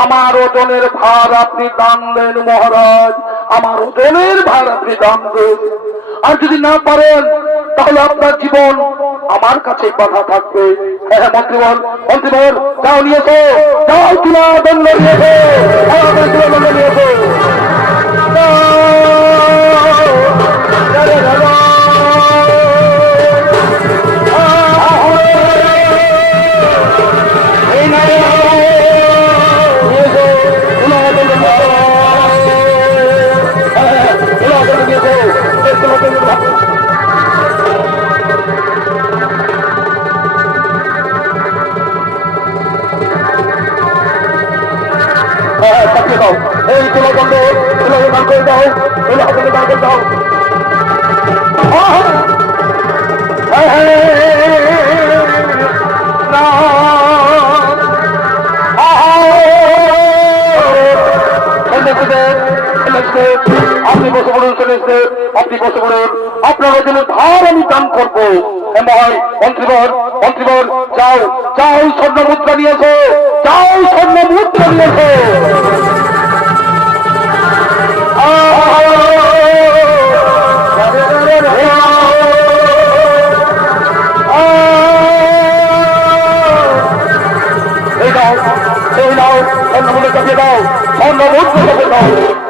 আমার ওজনের ভার আপনি দান দেন মহারাজ, আমার ওজনের ভার আপনি দান দেন। আর যদি না পারেন তাহলে আপনার জীবন আমার কাছে বাধা থাকবে। হ্যাঁ মন্ত্রীবর, মন্ত্রীবর যাও নিয়েছো, যাও তুলাদণ্ড নিয়েছো, তুলাদণ্ড নিয়েছো। এই তুলাদণ্ড, তুলাদণ্ড দান করে দাও, তুলাদণ্ড দান করে দাও। আপনি বসে পড়ুন, আপনি বসে পড়ুন, আপনার জন্য ভার আমি দান করবো। মন্ত্রীবর, মন্ত্রীবর যাও, যাও স্বর্ণ মুদ্রা নিয়েছো, যাও স্বর্ণ মুদ্রা নিয়েছো।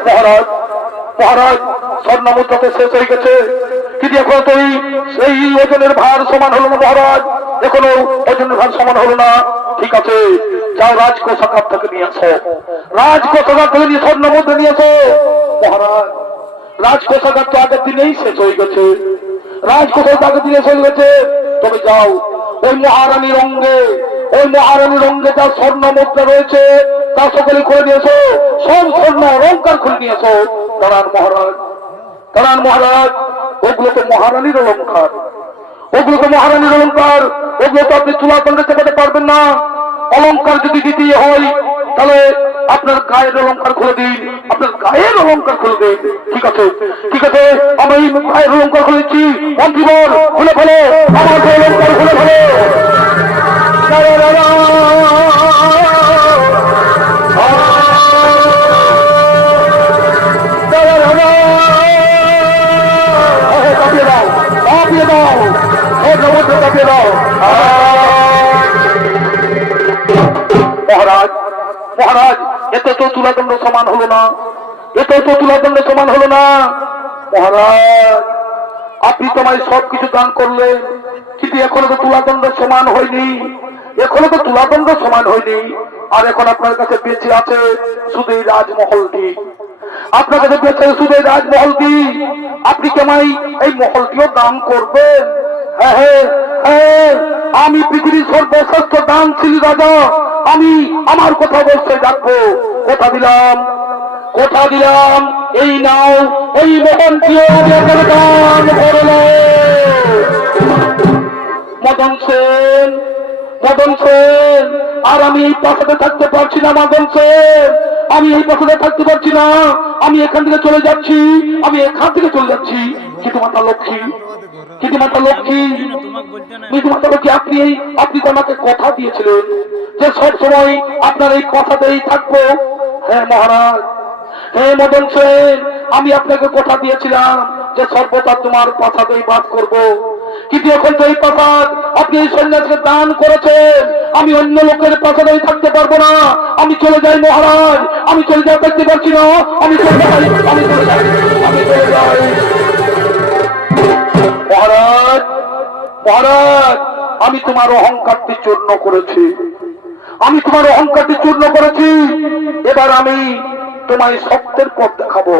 মহারাজ, মহারাজ স্বর্ণ মুদ্রাতে শেষ হয়ে গেছে, কিন্তু এখন তো সেই ওজনের ভার সমান হলো না মহারাজ, এখনো ওজনের ভার সমান হলো না। ঠিক আছে, যাও রাজকোষাগার থেকে নিয়ে আসো, রাজকোষাগার থেকে নিয়ে স্বর্ণ মুদ্রা নিয়ে আসো। মহারাজ রাজকোষাগার তো আগের দিনেই শেষ হয়ে গেছে, রাজকোষাগার আগের দিনে শেষ হয়ে গেছে। তবে যাও ওই মহারানীর অঙ্গে, ওই মহারানীর অঙ্গে যা স্বর্ণ মুদ্রা রয়েছে তা সকলে খুলে নিয়েছো, সব স্বর্ণ অলঙ্কার খুলে নিয়েছো। দাঁড়ান মহারাজ, দাঁড়ান মহারাজ, ওগুলো তো মহারানীর অলঙ্কার, ওগুলো তো মহারানীর অলঙ্কার, ওগুলো তো আপনি চুলাতন্ডে চেপাতে পারবেন না। অলঙ্কার যদি দিতে হয় তাহলে আপনার গায়ের অলঙ্কার খুলে দিন, আপনার গায়ের অলঙ্কার খুলে দিন। ঠিক আছে, ঠিক আছে, আমি গায়ের অলঙ্কার খুলেছি। মন্ত্রীবর খুলে ফেলো, আমার অলঙ্কার খুলে ফেলো। মহারাজ, মহারাজ, এত তো তুলাদণ্ড সমান হলো না, এত তো তুলাদণ্ড সমান হলো না। মহারাজ, আপনি তোমায় সবকিছু দান করলেন, কিন্তু এখনো তো তুলাদণ্ড সমান হয়নি, এখনো তো তুলাদণ্ড সমান হয়নি। আর এখন আপনার কাছে বেঁচে আছে শুধু এই রাজমহলটি, আপনার কাছে বেঁচে শুধু এই রাজমহলটি। আপনি কেমাই এই মহলটিও দান করবেন? হ্যাঁ হ্যাঁ হ্যাঁ, আমি পৃথিবীর সর্বশ্রেষ্ঠ দানশীল রাজা, আমি আমার কথা অবশ্যই রাখবো। কথা দিলাম, কথা দিলাম, এই নাও, এই মহলটিও দান করলো। মদন সেন, মদন সেন, আর আমি এই প্রাসাদে থাকতে পারছি না। মদন সেন, আমি এই প্রাসাদে থাকতে পারছি না, আমি এখান থেকে চলে যাচ্ছি, আমি এখান থেকে চলে যাচ্ছি। কিন্তু মাতা লক্ষ্মী, কিন্তু মাতা লক্ষ্মী, কিন্তু মাতা লক্ষ্মী, আপনি তো আমাকে কথা দিয়েছিলেন যে সব সময় আপনার এই কথাতেই থাকবো। হ্যাঁ মহারাজ, হ্যাঁ মদন সেন, আমি আপনাকে কথা দিয়েছিলাম যে সর্বদা তোমার প্রাসাদেই বাস করবো। কিন্তু এখন তো এই প্রাসাদ আপনি এই সন্ন্যাসকে দান করেছেন, আমি অন্য লোকের প্রাসাদেই থাকতে পারবো না। আমি চলে যাই মহারাজ, আমি চলে যাই, থাকতে পারছি না, আমি চলে যাই, আমি চলে যাই, আমি চলে যাই। মহারাজ, মহারাজ, আমি তোমার অহংকারটি চূর্ণ করেছি, আমি তোমার অহংকারটি চূর্ণ করেছি। এবার আমি তোমায় সত্যের পথ দেখাবো।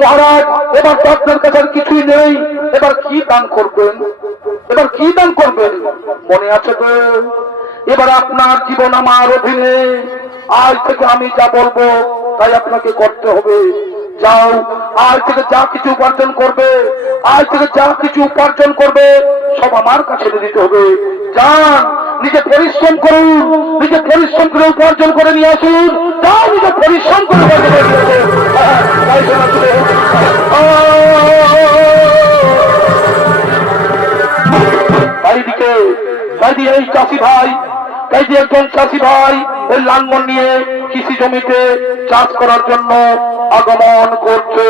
মহারাজ, এবার তো আপনার কাছে আর কিছুই নেই, এবার কি দান করবেন, এবার কি দান করবেন? মনে আছে তো, এবার আপনার জীবন আমার অধীনে, আজ থেকে আমি যা বলবো তাই আপনাকে করতে হবে। যাও, আজ থেকে যা কিছু উপার্জন করবে, আজ থেকে যা কিছু উপার্জন করবে সব আমার কাছে দিতে হবে। যান, নিজে পরিশ্রম করুন, নিজে পরিশ্রম করে উপার্জন করে নিয়ে আসুন। যাও, নিজে পরিশ্রম করে চারিদিকে, চারিদিকে এই চাষি ভাই, তাই যে একজন চাষি ভাই ওই লাঙ্গল নিয়ে কৃষি জমিতে চাষ করার জন্য আগমন করছে।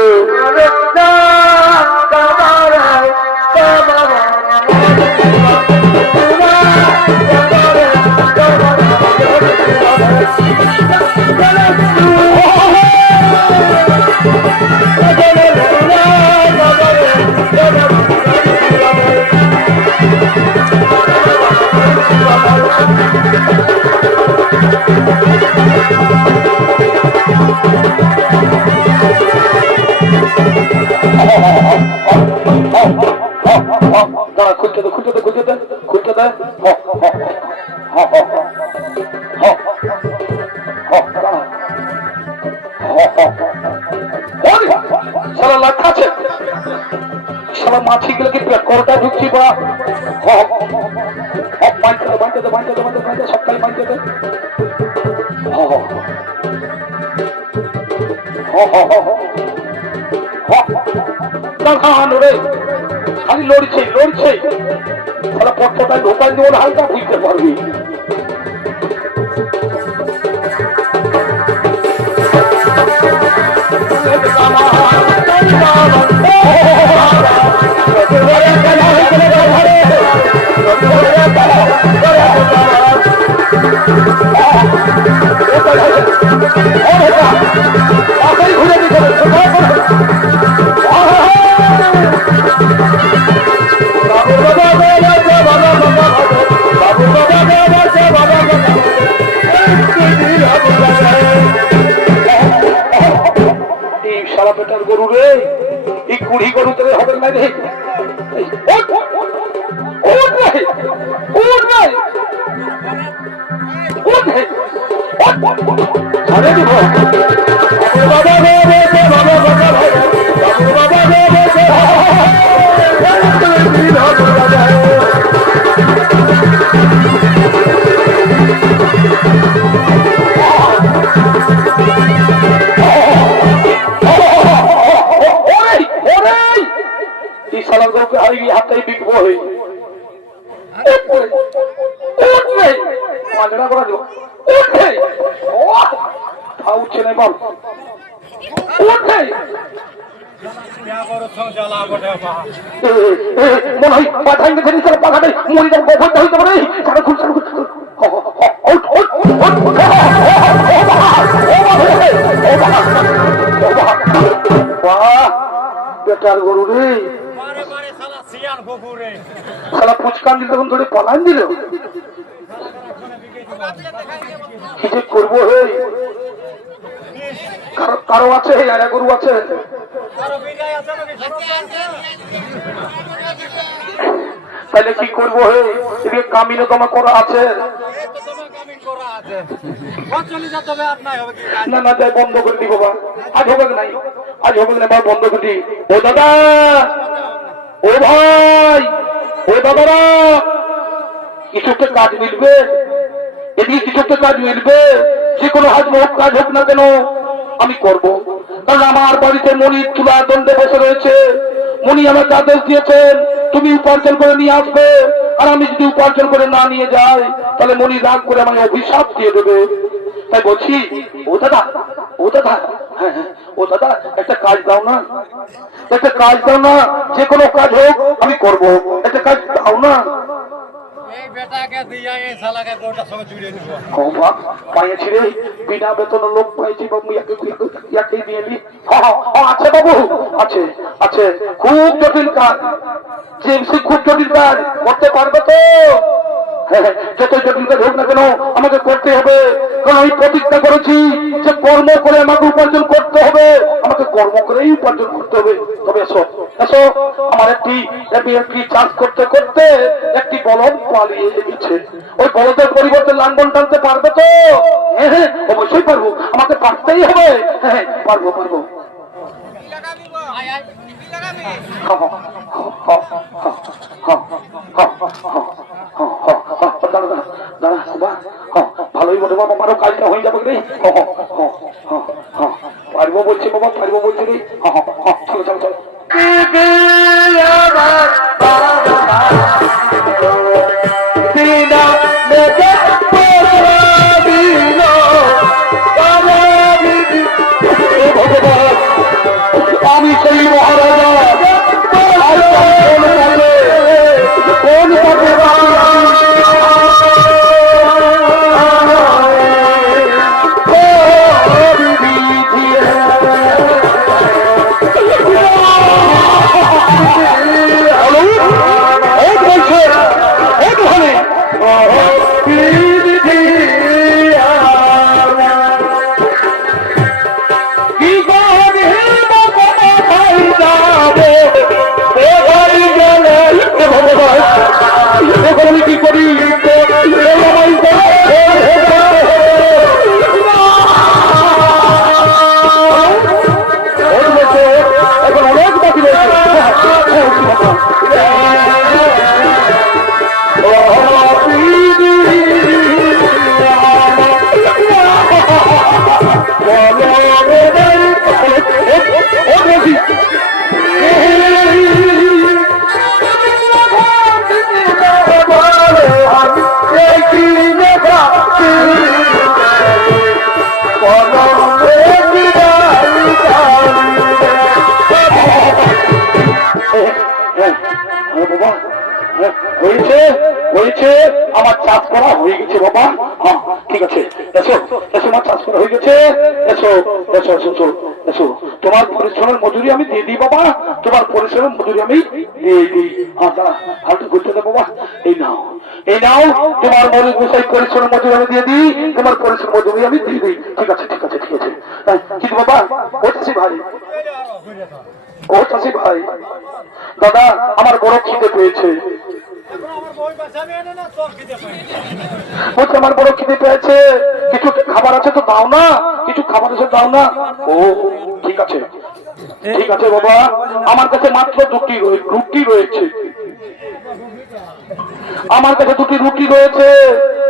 খুলতে দে, খুলতে দে, খুলতে দে, খুলতে দে। সারা লাঠা আছে, সারা মাছি গুলোকে পেট করটা ঢুকছি বা বাঁধতে দে, বাঁধতে দে, বাঁধতে দে, বাঁধতে দে, সবটাই বাঁধতে দে। খালি লড়ছে, লড়ছে, তারা পথটায় ঢোকাই দেবো, হালকা বুঝতে পারবি। ঘুরে দিতে সারা পেটার গরু রে, এই কুড়ি গরু তোদের হবে না রে। ছাড়ে দিব বাবা হাতটাই বিকব হয়ে মাঝড়া করা দিব উঠছে না বল উঠে মনে হয় পাঠাই পাঠাবে মরিদার গোবরটা হইতে পারে বেটার গরু রে শালা ফুচকান দিল তখন ধরে পলান দিল কি যে করবো হে কারো আছে আয়া গরু আছে তাহলে কি করবো হে এদিকে কামিনও তোমার করা আছে না না তাই বন্ধ করে দি বাবা আজ হবে নাই আজ হবে না বাবা বন্ধ করে দি ও দাদা ও ভাই ও দাদারা কিছু একটা কাজ মিলবে এদিকে কিছু একটা কাজ মিলবে যে কোনো কাজ হোক না কেন আমি করব কারণ আমার বাড়িতে মনির তুলা দণ্ডে বসে রয়েছে মনি আমাকে আদেশ দিয়েছেন তুমি উপার্জন করে নিয়ে আসবে আর আমি যদি উপার্জন করে না নিয়ে যাই তাহলে মনি রাগ করে আমাকে অভিশাপ দিয়ে দেবে তাই বলছি ও দাদা হ্যাঁ ও দাদা একটা কাজ দাও না একটা কাজ দাও না যে কোনো কাজ হোক আমি করব একটা কাজ দাও না বিনা বেতন লোক পাইছি আছে বাবু আছে আছে খুব জটিল কাজ খুব জটিল কাজ করতে পারবে তো যত জটিল কাজ হোক না কেন আমাকে করতে হবে কারণ আমি প্রতিজ্ঞা করেছি যে কর্ম করে আমাকে উপার্জন করতে হবে আমাকে কর্ম করেই উপার্জন করতে হবে তবে এসো এসো আমার একটি চাষ করতে করতে একটি বলদ পালিয়ে গেছে ওই বলদের পরিবর্তে লাঙ্গল টানতে পারবে তো হ্যাঁ অবশ্যই পারবো আমাকে পারতেই হবে হ্যাঁ পারবো ভালোই বটে বাবা আমারও কাজটা হয়ে যাবে রে পারবো বলছে বাবা পারবো বলছে রে চলো চলো চলো আমি সেই মহারাজা কি করি এখন অনেক বাকি হয়েছে আমার চাষ করা হয়ে গেছে বাবা হ্যাঁ ঠিক আছে এসো এসো আমার চাষ করা হয়ে গেছে এসো এসো এসো চলো এসো তোমার পরিশ্রমের মজুরি আমি দিয়ে দিই বাবা তোমার পরিশ্রমের মজুরি আমি দিয়ে দিই হ্যাঁ দাঁড়া হালটা ঘুরতে দেবো বাবা এই নাও তোমার পরিশ্রমের মজুরি আমি দিয়ে দিই তোমার পরিশ্রম মজুরি আমি দিয়ে দিই ঠিক আছে ঠিক আছে ঠিক আছে কিন্তু বাবা বলছি ভাই ও চাষি ভাই দাদা আমার বড় খিদে পেয়েছে বলছে আমার বড় খিদে পেয়েছে, কিছু খাবার আছে তো দাও না, কিছু খাবার আছে দাও না। ও ঠিক আছে ঠিক আছে বাবা, আমার কাছে মাত্র রুটি রয়েছে, আমার কাছে 2টি রুটি রয়েছে।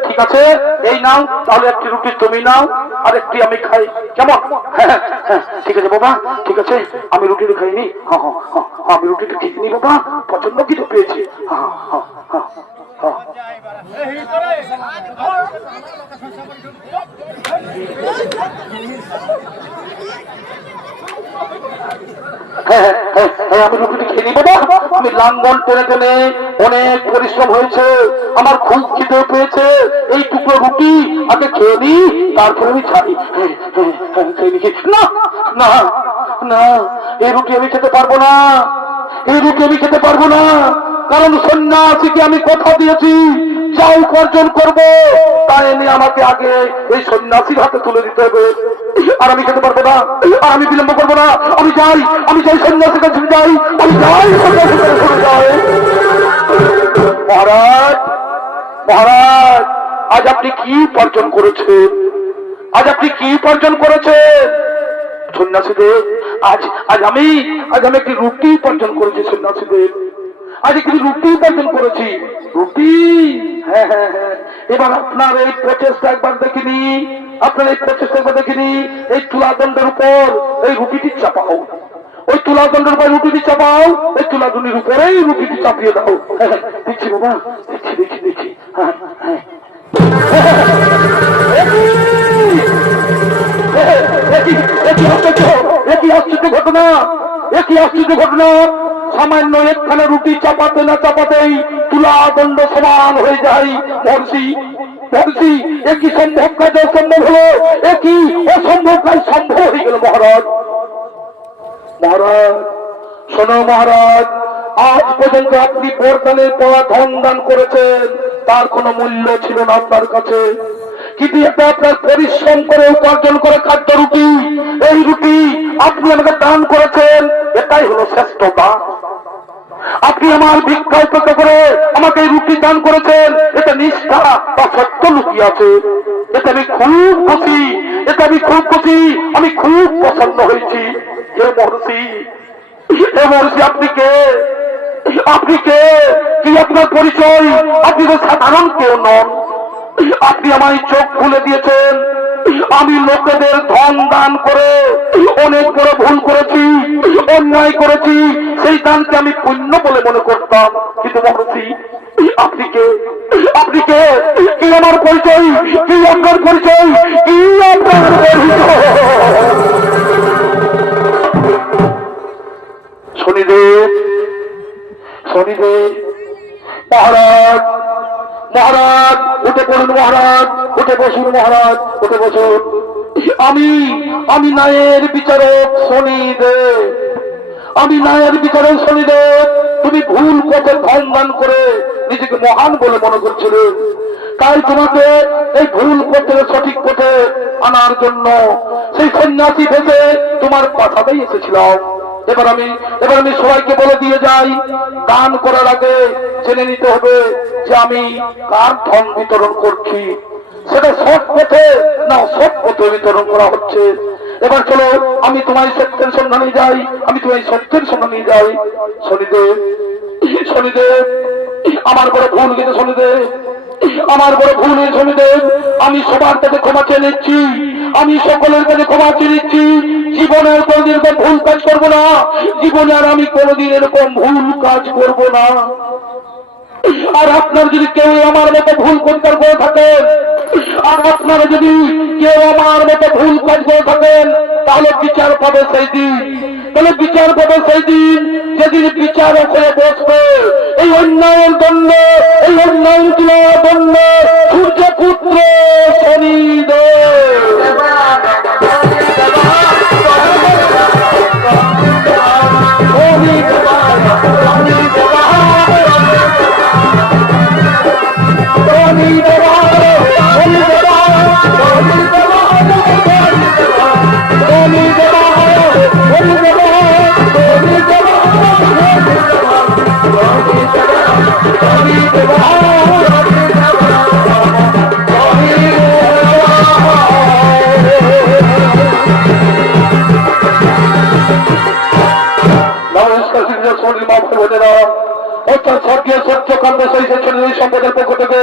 ঠিক আছে এই নাও, তাহলে 1টি রুটি তুমি নাও আর 1টি আমি খাই, কেমন? হ্যাঁ হ্যাঁ ঠিক আছে বাবা, ঠিক আছে আমি রুটিটা খাইনি। হ্যাঁ হ্যাঁ হ্যাঁ আমি রুটিটা খেয়ে নি বাবা, পছন্দ কিছু পেয়েছি। হ্যাঁ হ্যাঁ হ্যাঁ হ্যাঁ আমি রুটিটা খেয়ে নি বাবা, আমি লাঙ্গল টেনে টেনে অনেক পরিশ্রম হয়েছে, আমার খুব খিদে পেয়েছে, এই টুকরো রুটি আগে খেয়ে নি, তারপরে আমি ছাড়ি। না না না, এই রুটি আমি খেতে পারবো না, এই রুটি আমি খেতে পারবো না, কারণ সন্ন্যাসীকে আমি কথা দিয়েছি যা উপার্জন করবো তাই এনে আমাকে আগে এই সন্ন্যাসীর হাতে তুলে দিতে হবে, আর আমি খেতে পারবো না, আর আমি বিলম্ব করবো না, আমি যাই সন্ন্যাসীর কাছে যাই, আমি যাই সন্ন্যাসীর কাছে যাই। মহারাজ মহারাজ, আজ আপনি কি উপার্জন করেছেন, আজ আপনি কি উপার্জন করেছেন? সন্ন্যাসীদেব আজ আজ আমি একটি রুটি উপার্জন করেছি, সন্ন্যাসীদেব আজ একটি রুটি উপার্জন করেছি। রুটি? হ্যাঁ হ্যাঁ হ্যাঁ, এবার আপনার এই প্রচেষ্টা একবার দেখিনি, আপনার এই প্রচেষ্টা একবার দেখিনি, এই তুলাদণ্ডের উপর এই রুটিটি চাপাও, ওই তুলাদণ্ডের উপর রুটিটি চাপাও, এই তুলাদণ্ডির উপরেই রুটিটি চাপিয়ে দাও। দেখছি বাবা, দেখছি দেখছি দেখছি। হ্যাঁ হ্যাঁ ঘটনা, একই আশ্চর্য ঘটনা, সামান্য একখানা রুটি চাপাতে না চাপাতেই তুলাদণ্ড সমান হয়ে যায়। মহর্ষি মহর্ষি, একই সম্ভব কাজ অসম্ভব হলো, একই অসম্ভব কাজ সম্ভব হয়ে গেল। মহারাজ মহারাজ শোনো মহারাজ, আজ পর্যন্ত আপনি বরদানের পড়া ধন দান করেছেন, তার কোনো মূল্য ছিল না আপনার কাছে, কিন্তু এটা আপনার পরিশ্রম করে উপার্জন করে খাদ্য রুটি, এই রুটি আপনি আমাকে দান করেছেন, এটাই হলো শ্রেষ্ঠ দান। আপনি আমার ভিক্ষা উপেক্ষা করে আমাকে এই রুটি দান করেছেন, এটা নিষ্ঠা বা সত্য লুকিয়ে আছে, এটা আমি খুব খুশি, এটা আমি খুব খুশি, আমি খুব পছন্দ হয়েছি। হে মহর্ষি, হে মহর্ষি, আপনি কে? আপনি কে? কি আপনার পরিচয়? আপনি তো সাধারণ কেউ নন, আপনি আমার চোখ খুলে দিয়েছেন। আমি লোকেদের ধন দান করে অনেক বড় ভুল করেছি, অন্যায় করেছি, সেই দানকে আমি পুণ্য বলে মনে করতাম, কিন্তু মহর্ষি আপনি কে? আপনি কে? কি আমার পরিচয়? কি আপনার পরিচয়? কি আপনার পরিচয়? শনিদেব শনিদেব, মহারাজ মহারাজ উঠে পড়ুন, মহারাজ উঠে বসুন, মহারাজ উঠে বসুন। আমি ন্যায়ের বিচারক শনিদেব, আমি ন্যায়ের বিচারক শনিদেব। তুমি ভুল পথে ধন দান করে নিজেকে মহান বলে মনে করছিলে, তাই তোমাকে এই ভুল পথে সঠিক পথে আনার জন্য সেই সন্ন্যাসী ভেবে তোমার পাঠাতেই এসেছিলাম। এবার আমি সবাইকে বলে দিয়ে যাই, দান করার আগে জেনে নিতে হবে যে আমি কার ধন বিতরণ করছি, সেটা সৎ পথে না সৎ পথে বিতরণ করা হচ্ছে। এবার চলো আমি তোমায় সত্যের সন্ধানে যাই, আমি তোমায় সত্যের সন্ধানে যাই। শনিদেব শনিদেব, আমার বড় ভুল কিন্তু শনিদেব, আমার বড় ভুল শনিদেব, আমি সবার কাছে ক্ষমা চেয়ে নিচ্ছি, আমি সকলের কাছে ক্ষমা চেয়ে নিচ্ছি। জীবনে আর কোনদিন এরকম ভুল কাজ করবো না, জীবনে আর আমি কোনদিন এরকম ভুল কাজ করবো না। আর আপনার যদি কেউ আমার মতো ভুল কাজ করে থাকেন, আর আপনারা যদি কেউ আমার মতো ভুল কাজ করে থাকেন, তাহলে বিচার পাবে সেই দিন, তাহলে বিচার পাবে সেই দিন যেদিন বিচারক হয়ে বসবে এই অন্যায়ের দণ্ড, এই অন্যায় দণ্ড সূর্যপুত্র শনিদেব। Oh, শরীর মা ভাই বোনেরা অর্থাৎ স্বর্গীয় সত্যকান্ত সহিত সম্পদের পক্ষ থেকে